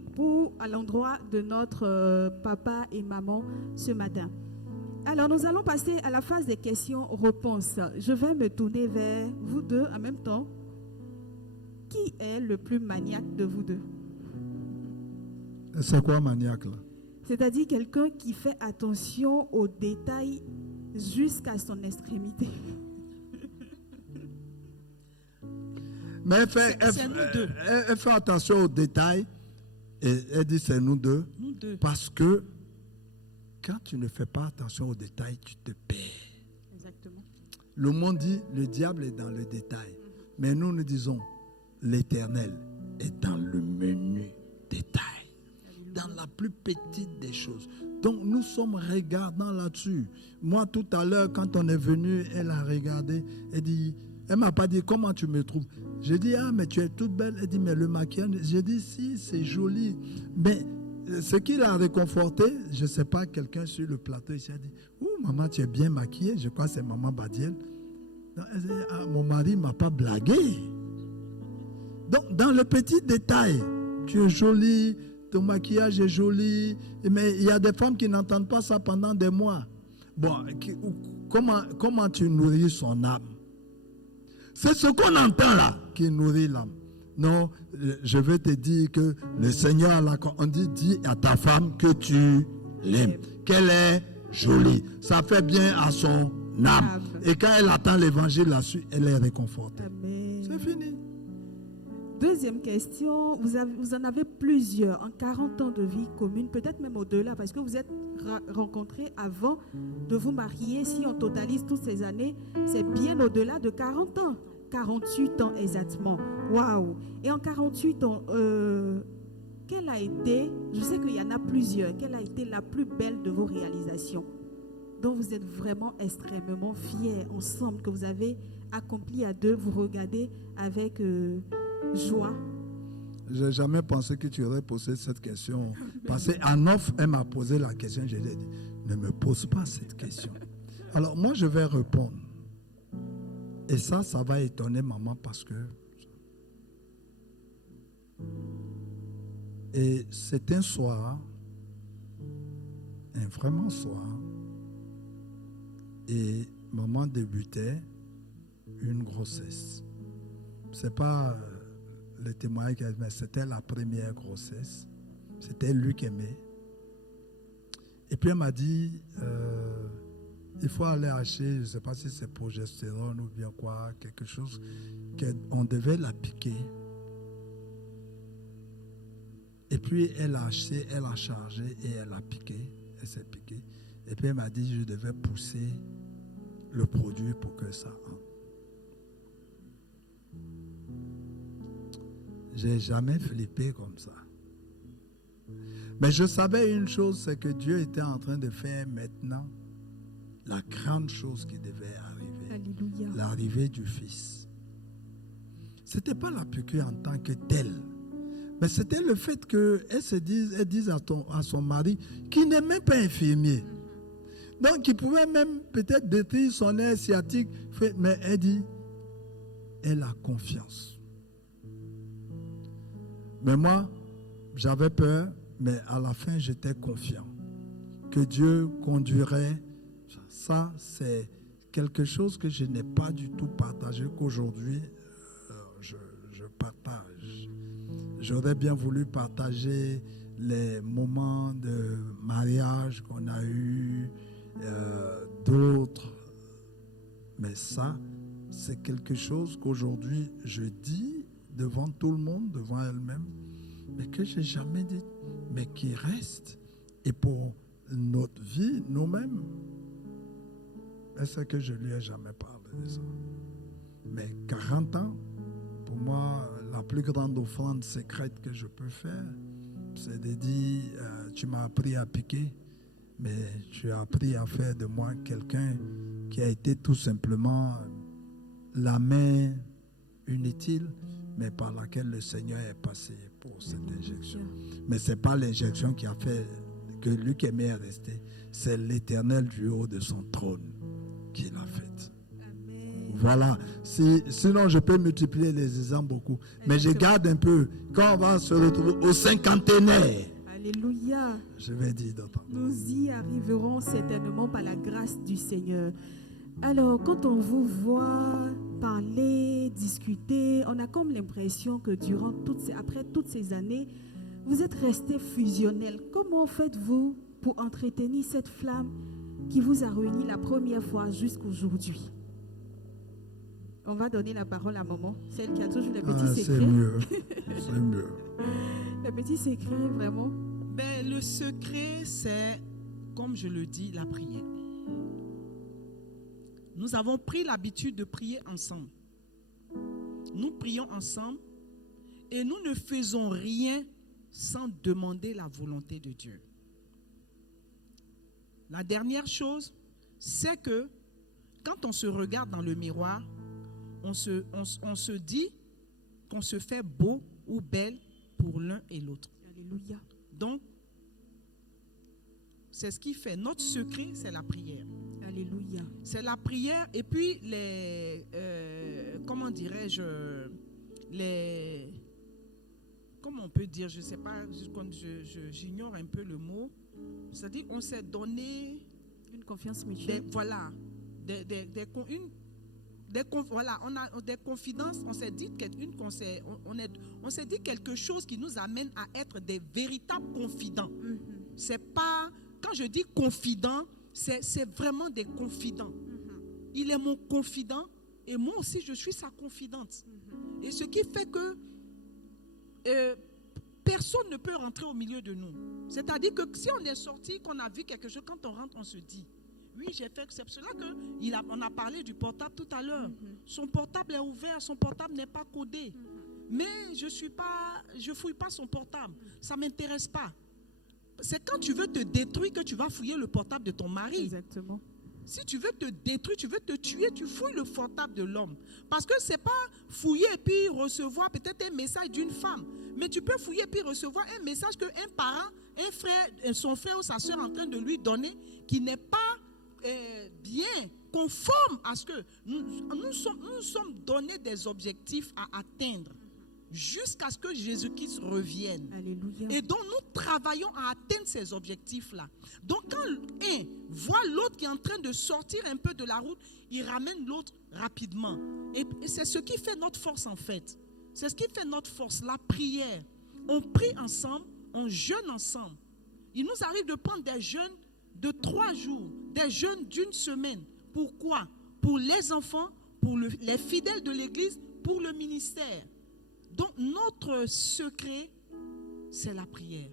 à l'endroit de notre papa et maman ce matin. Alors, nous allons passer à la phase des questions-réponses. Je vais me tourner vers vous deux en même temps. Qui est le plus maniaque de vous deux? C'est quoi maniaque là? C'est-à-dire quelqu'un qui fait attention aux détails jusqu'à son extrémité. Mais elle fait attention aux détails. Et elle dit c'est nous deux. Nous deux. Parce que quand tu ne fais pas attention aux détails, tu te perds. Exactement. Le monde dit le diable est dans le détail. Mais nous disons l'Éternel est dans le menu détail. Dans la plus petite des choses. Donc nous sommes regardants là-dessus. Moi tout à l'heure quand on est venu, elle a regardé, elle m'a pas dit comment tu me trouves. J'ai dit ah mais tu es toute belle. Elle dit mais le maquillage, j'ai dit si c'est joli. Mais ce qui l'a réconforté, je ne sais pas, quelqu'un sur le plateau ici a dit ouh maman tu es bien maquillée, je crois que c'est maman Badiel. Donc, elle dit, ah, mon mari ne m'a pas blagué. Donc dans le petit détail, tu es jolie. Ton maquillage est joli, mais il y a des femmes qui n'entendent pas ça pendant des mois. Bon, comment tu nourris son âme? C'est ce qu'on entend là qui nourrit l'âme. Non, je vais te dire que le Seigneur, on dit, dis à ta femme que tu l'aimes, qu'elle est jolie. Ça fait bien à son âme. Et quand elle attend l'évangile là-dessus, elle est réconfortée. Amen. C'est fini. Deuxième question, vous en avez plusieurs en 40 ans de vie commune, peut-être même au-delà, parce que vous êtes rencontrés avant de vous marier. Si on totalise toutes ces années, c'est bien au-delà de 40 ans. 48 ans exactement. Waouh! Et en 48 ans, quelle a été, je sais qu'il y en a plusieurs, quelle a été la plus belle de vos réalisations dont vous êtes vraiment extrêmement fiers ensemble, que vous avez accompli à deux, vous regardez avec joie? Je n'ai jamais pensé que tu aurais posé cette question. Parce qu'en off, elle m'a posé la question. Je lui ai dit, ne me pose pas cette question. Alors moi, je vais répondre. Et ça va étonner maman parce que... Et c'est un soir, un vraiment soir, Et maman débutait une grossesse. C'est pas le témoignage qu'elle, mais c'était la première grossesse. C'était leukémie. Et puis elle m'a dit, il faut aller acheter, je ne sais pas si c'est progestérone ou bien quoi, quelque chose, qu'on devait la piquer. Et puis elle a acheté, elle a chargé et elle a piqué, elle s'est piquée. Et puis elle m'a dit, je devais pousser le produit pour que ça entre. J'ai jamais flippé comme ça. Mais je savais une chose, c'est que Dieu était en train de faire maintenant la grande chose qui devait arriver. Alléluia. L'arrivée du Fils. Ce n'était pas la piqûre en tant que telle, mais c'était le fait qu'elle dise à son mari, qui n'est même pas infirmier, donc il pouvait même peut-être détruire son nerf sciatique, mais elle dit, elle a confiance. Mais moi, j'avais peur, mais à la fin, j'étais confiant que Dieu conduirait. Ça, c'est quelque chose que je n'ai pas du tout partagé, qu'aujourd'hui, je partage. J'aurais bien voulu partager les moments de mariage qu'on a eu, d'autres. Mais ça, c'est quelque chose qu'aujourd'hui, je dis devant tout le monde, devant elle-même, mais que je n'ai jamais dit, mais qui reste. Et pour notre vie, nous-mêmes, c'est que je ne lui ai jamais parlé de ça. Mais 40 ans, pour moi, la plus grande offrande secrète que je peux faire, c'est de dire, tu m'as appris à piquer, mais tu as appris à faire de moi quelqu'un qui a été tout simplement la main inutile, mais par laquelle le Seigneur est passé pour cette injection. Mais ce n'est pas l'injection qui a fait que leukémie est resté, c'est l'Éternel du haut de son trône qui l'a fait. Voilà. Sinon, je peux multiplier les exemples beaucoup. Mais je garde un peu. Quand on va se retrouver au cinquantenaire, Alléluia. je vais dire d'autres. Nous y arriverons certainement par la grâce du Seigneur. Alors, quand on vous voit parler, discuter, on a comme l'impression que après toutes ces années, vous êtes resté fusionnel. Comment faites-vous pour entretenir cette flamme qui vous a réunis la première fois jusqu'aujourd'hui? On va donner la parole à maman, celle qui a toujours les petits secrets. C'est mieux. C'est mieux. Les petits secrets, vraiment. Ben, le secret, c'est, comme je le dis, la prière. Nous avons pris l'habitude de prier ensemble. Nous prions ensemble et nous ne faisons rien sans demander la volonté de Dieu. La dernière chose, c'est que quand on se regarde dans le miroir, on se dit qu'on se fait beau ou belle pour l'un et l'autre. Alléluia. Donc, c'est ce qui fait. Notre secret, c'est la prière. Alléluia. C'est la prière et puis comment dirais-je, comment on peut dire, je ne sais pas, j'ignore un peu le mot. C'est-à-dire, on s'est donné une confiance mutuelle. Voilà, voilà, on a des confidences. On s'est dit on s'est dit quelque chose qui nous amène à être des véritables confidents. C'est pas, quand je dis confident, c'est vraiment des confidents. Il est mon confident et moi aussi je suis sa confidente. Et ce qui fait que personne ne peut rentrer au milieu de nous. C'est-à-dire que si on est sorti, qu'on a vu quelque chose, quand on rentre, on se dit, oui, j'ai fait, c'est pour cela qu'on a parlé du portable tout à l'heure. Son portable est ouvert, son portable n'est pas codé. Mais je fouille pas son portable. Ça ne m'intéresse pas. C'est quand tu veux te détruire que tu vas fouiller le portable de ton mari. Exactement. Si tu veux te détruire, tu veux te tuer, tu fouilles le portable de l'homme. Parce que ce n'est pas fouiller et puis recevoir peut-être un message d'une femme. Mais tu peux fouiller et puis recevoir un message qu'un parent, un frère, son frère ou sa soeur est en train de lui donner qui n'est pas bien conforme à ce que nous sommes donnés des objectifs à atteindre. jusqu'à ce que Jésus-Christ revienne. Alléluia. Et donc, nous travaillons à atteindre ces objectifs-là. Donc, quand un voit l'autre qui est en train de sortir un peu de la route, il ramène l'autre rapidement. Et c'est ce qui fait notre force, en fait. C'est ce qui fait notre force, la prière. On prie ensemble, on jeûne ensemble. Il nous arrive de prendre des jeûnes de 3 jours, des jeûnes d'1 semaine. Pourquoi? Pour les enfants, pour les fidèles de l'Église, pour le ministère. Donc, notre secret, c'est la prière.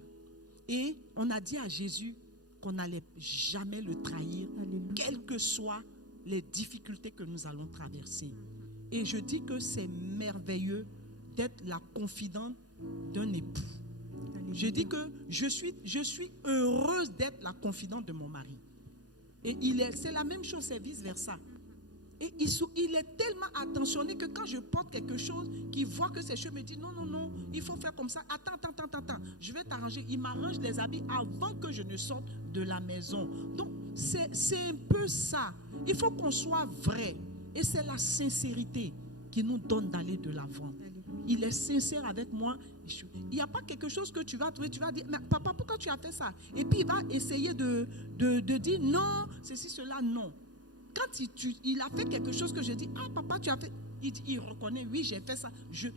Et on a dit à Jésus qu'on n'allait jamais le trahir, Alléluia. quelles que soient les difficultés que nous allons traverser. Et je dis que c'est merveilleux d'être la confidente d'un époux. Alléluia. Je dis que je suis heureuse d'être la confidente de mon mari. Et c'est la même chose, c'est vice-versa. Et il est tellement attentionné que quand je porte quelque chose, qu'il voit que ses cheveux me disent non, il faut faire comme ça. Attends, je vais t'arranger. Il m'arrange les habits avant que je ne sorte de la maison. Donc, c'est un peu ça. Il faut qu'on soit vrai. Et c'est la sincérité qui nous donne d'aller de l'avant. Il est sincère avec moi. Il n'y a pas quelque chose que tu vas trouver. Tu vas dire, mais papa, pourquoi tu as fait ça? Et puis il va essayer de dire non, ceci, cela, non. Quand il a fait quelque chose que je dis, ah papa, tu as fait, il reconnaît, oui, j'ai fait ça. J'ai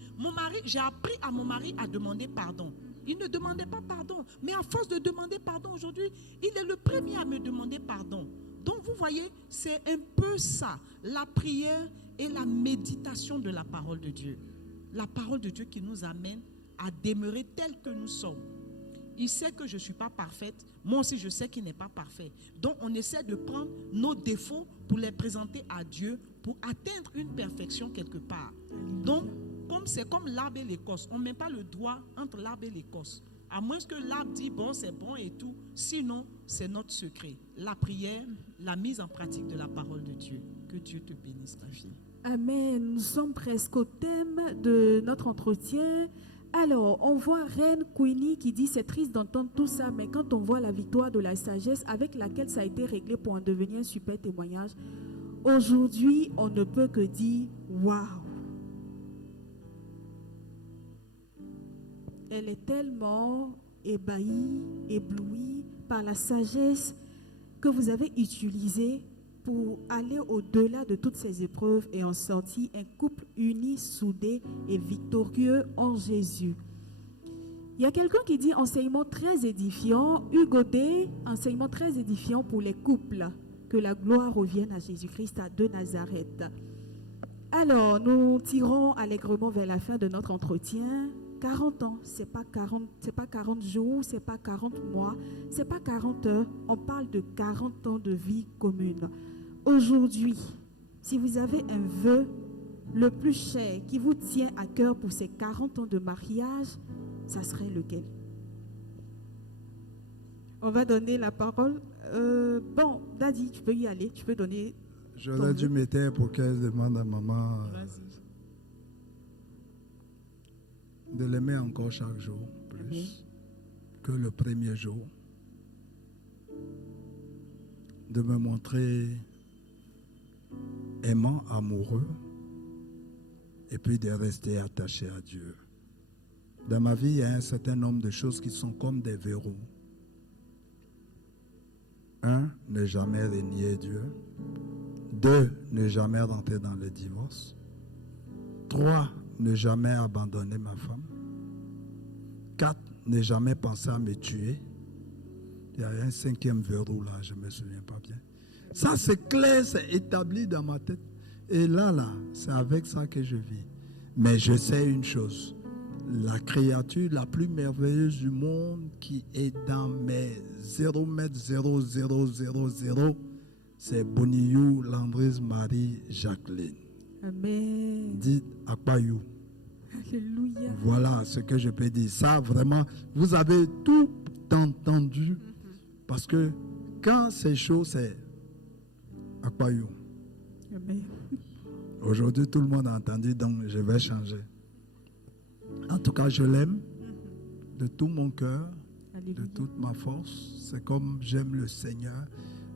appris à mon mari à demander pardon. Il ne demandait pas pardon. Mais à force de demander pardon aujourd'hui, il est le premier à me demander pardon. Donc vous voyez, c'est un peu ça, la prière et la méditation de la parole de Dieu. La parole de Dieu qui nous amène à demeurer tel que nous sommes. Il sait que je ne suis pas parfaite. Moi aussi, je sais qu'il n'est pas parfait. Donc, on essaie de prendre nos défauts pour les présenter à Dieu pour atteindre une perfection quelque part. Donc, c'est comme l'arbre et l'écorce. On ne met pas le doigt entre l'arbre et l'écorce. À moins que l'arbre dit bon, c'est bon et tout. Sinon, c'est notre secret. La prière, la mise en pratique de la parole de Dieu. Que Dieu te bénisse, ma fille. Amen. Nous sommes presque au thème de notre entretien. Alors, on voit Reine Queenie qui dit c'est triste d'entendre tout ça, mais quand on voit la victoire de la sagesse avec laquelle ça a été réglé pour en devenir un super témoignage, aujourd'hui, on ne peut que dire waouh. Elle est tellement ébahie, éblouie par la sagesse que vous avez utilisée pour aller au-delà de toutes ces épreuves et en sortir un couple uni, soudé et victorieux en Jésus. Il y a quelqu'un qui dit enseignement très édifiant. Hugo D, enseignement très édifiant pour les couples. Que la gloire revienne à Jésus-Christ de Nazareth. Alors, nous tirons allègrement vers la fin de notre entretien. 40 ans, ce n'est pas 40 jours, ce n'est pas 40 mois, ce n'est pas 40 heures. On parle de 40 ans de vie commune. Aujourd'hui, si vous avez un vœu le plus cher qui vous tient à cœur pour ces 40 ans de mariage, ça serait lequel? On va donner la parole. Bon, Daddy, tu peux y aller. Tu peux donner. J'aurais dû me taire pour qu'elle demande à maman de l'aimer encore chaque jour, plus que le premier jour. De me montrer aimant, amoureux, et puis de rester attaché à Dieu. Dans ma vie, il y a un certain nombre de choses qui sont comme des verrous. 1, ne jamais renier Dieu. 2, ne jamais rentrer dans le divorce. 3, ne jamais abandonner ma femme. 4, ne jamais penser à me tuer. Il y a un 5e verrou là, je ne me souviens pas bien. Ça, c'est clair, c'est établi dans ma tête. Et là, c'est avec ça que je vis. Mais je sais une chose. La créature la plus merveilleuse du monde qui est dans mes 0,0000, c'est Boniyou Landrise Marie Jacqueline. Amen. Dites Akbayou. Alléluia. Voilà ce que je peux dire. Ça, vraiment, vous avez tout entendu. Parce que quand c'est chaud, c'est Akbayou. Amen. Aujourd'hui, tout le monde a entendu, donc je vais changer. En tout cas, je l'aime de tout mon cœur, de toute ma force. C'est comme j'aime le Seigneur.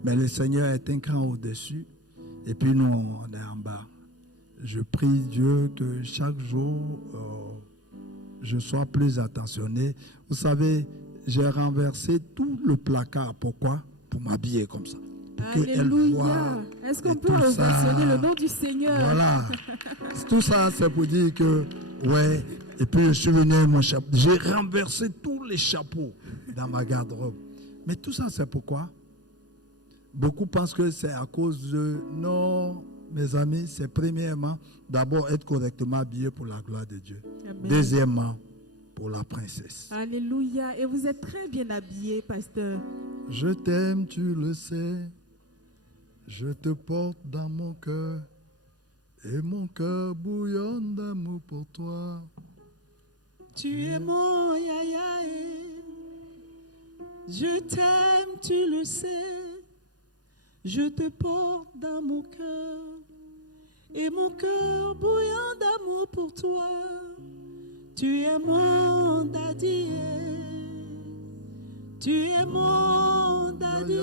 Mais le Seigneur est un cran au-dessus. Et puis nous, on est en bas. Je prie Dieu que chaque jour, je sois plus attentionné. Vous savez, j'ai renversé tout le placard. Pourquoi? Pour m'habiller comme ça. Pour qu'elle voie. Alléluia. Est-ce qu'on Et peut tout ça. ovationner le nom du Seigneur? Voilà. Tout ça, c'est pour dire que, ouais. Et puis, je suis venu avec mon chapeau. J'ai renversé tous les chapeaux dans ma garde-robe. Mais tout ça, c'est pourquoi? Beaucoup pensent que c'est à cause de... Non, mes amis, c'est premièrement, d'abord être correctement habillé pour la gloire de Dieu. Amen. Deuxièmement, pour la princesse. Alléluia. Et vous êtes très bien habillé, pasteur. Je t'aime, tu le sais. Je te porte dans mon cœur. Et mon cœur bouillonne d'amour pour toi. Tu es mon yaya. Je t'aime, tu le sais. Je te porte dans mon cœur. Et mon cœur bouillant d'amour pour toi. Tu es mon daddy. Tu es mon daddy.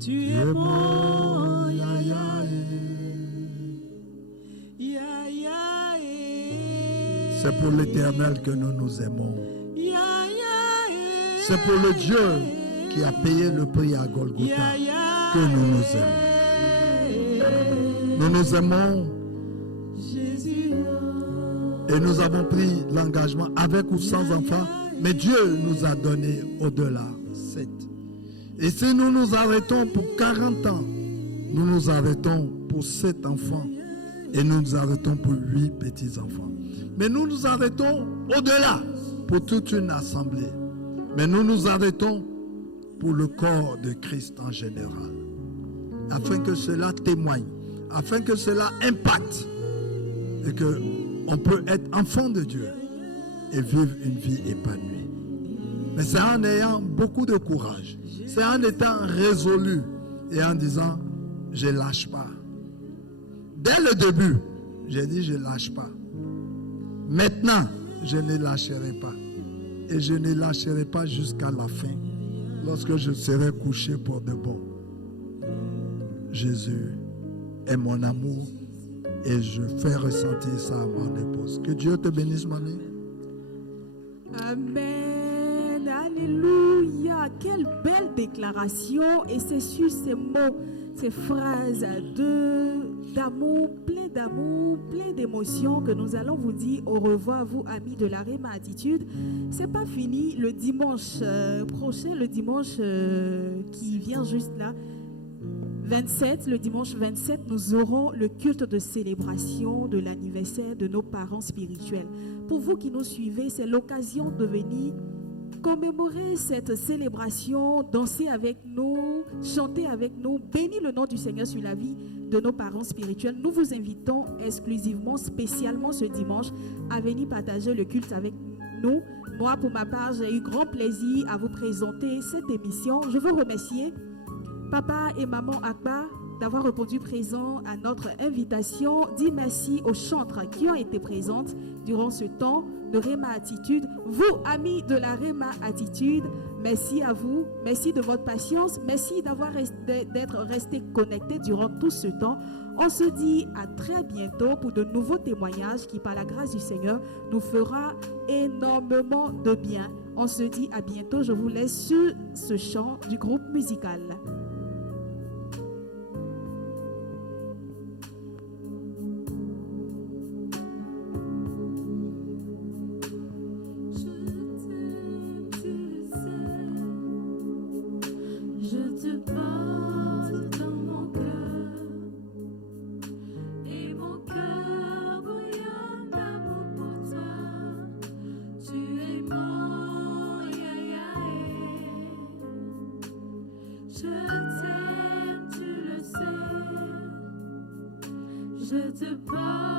Tu es mon yaya. Yaya. C'est pour l'Éternel que nous nous aimons. Yaya. C'est pour le Dieu qui a payé le prix à Golgotha que nous nous aimons. Nous nous aimons Jésus. et nous avons pris l'engagement avec ou sans enfants, mais Dieu nous a donné au-delà 7. Et si nous nous arrêtons pour 40 ans, nous nous arrêtons pour 7 enfants et nous nous arrêtons pour 8 petits-enfants. Mais nous nous arrêtons au-delà pour toute une assemblée. Mais nous nous arrêtons pour le corps de Christ en général. Afin que cela témoigne, afin que cela impacte et qu'on peut être enfant de Dieu et vivre une vie épanouie. Mais c'est en ayant beaucoup de courage, c'est en étant résolu et en disant je ne lâche pas. Dès le début, j'ai dit je ne lâche pas. Maintenant, je ne lâcherai pas. Et je ne lâcherai pas jusqu'à la fin, lorsque je serai couché pour de bon. Jésus est mon amour et je fais ressentir ça à mon épouse. Que Dieu te bénisse, mamie. Amen. Alléluia. Quelle belle déclaration. Et c'est sur ces mots, ces phrases d'amour, plein d'émotions que nous allons vous dire au revoir, vous amis de la Réma Attitude. C'est pas fini. Le dimanche prochain, le dimanche qui vient juste là, 27, le dimanche 27, nous aurons le culte de célébration de l'anniversaire de nos parents spirituels. Pour vous qui nous suivez, c'est l'occasion de venir commémorer cette célébration, danser avec nous, chanter avec nous, bénir le nom du Seigneur sur la vie de nos parents spirituels. Nous vous invitons exclusivement, spécialement ce dimanche, à venir partager le culte avec nous. Moi, pour ma part, j'ai eu grand plaisir à vous présenter cette émission. Je veux remercier Papa et Maman Akba d'avoir répondu présent à notre invitation. Dis merci aux chantres qui ont été présentes durant ce temps de Réma Attitude. Vous, amis de la Réma Attitude, merci à vous. Merci de votre patience. Merci d'être restés connectés durant tout ce temps. On se dit à très bientôt pour de nouveaux témoignages qui, par la grâce du Seigneur, nous fera énormément de bien. On se dit à bientôt. Je vous laisse sur ce chant du groupe musical. Je te parle.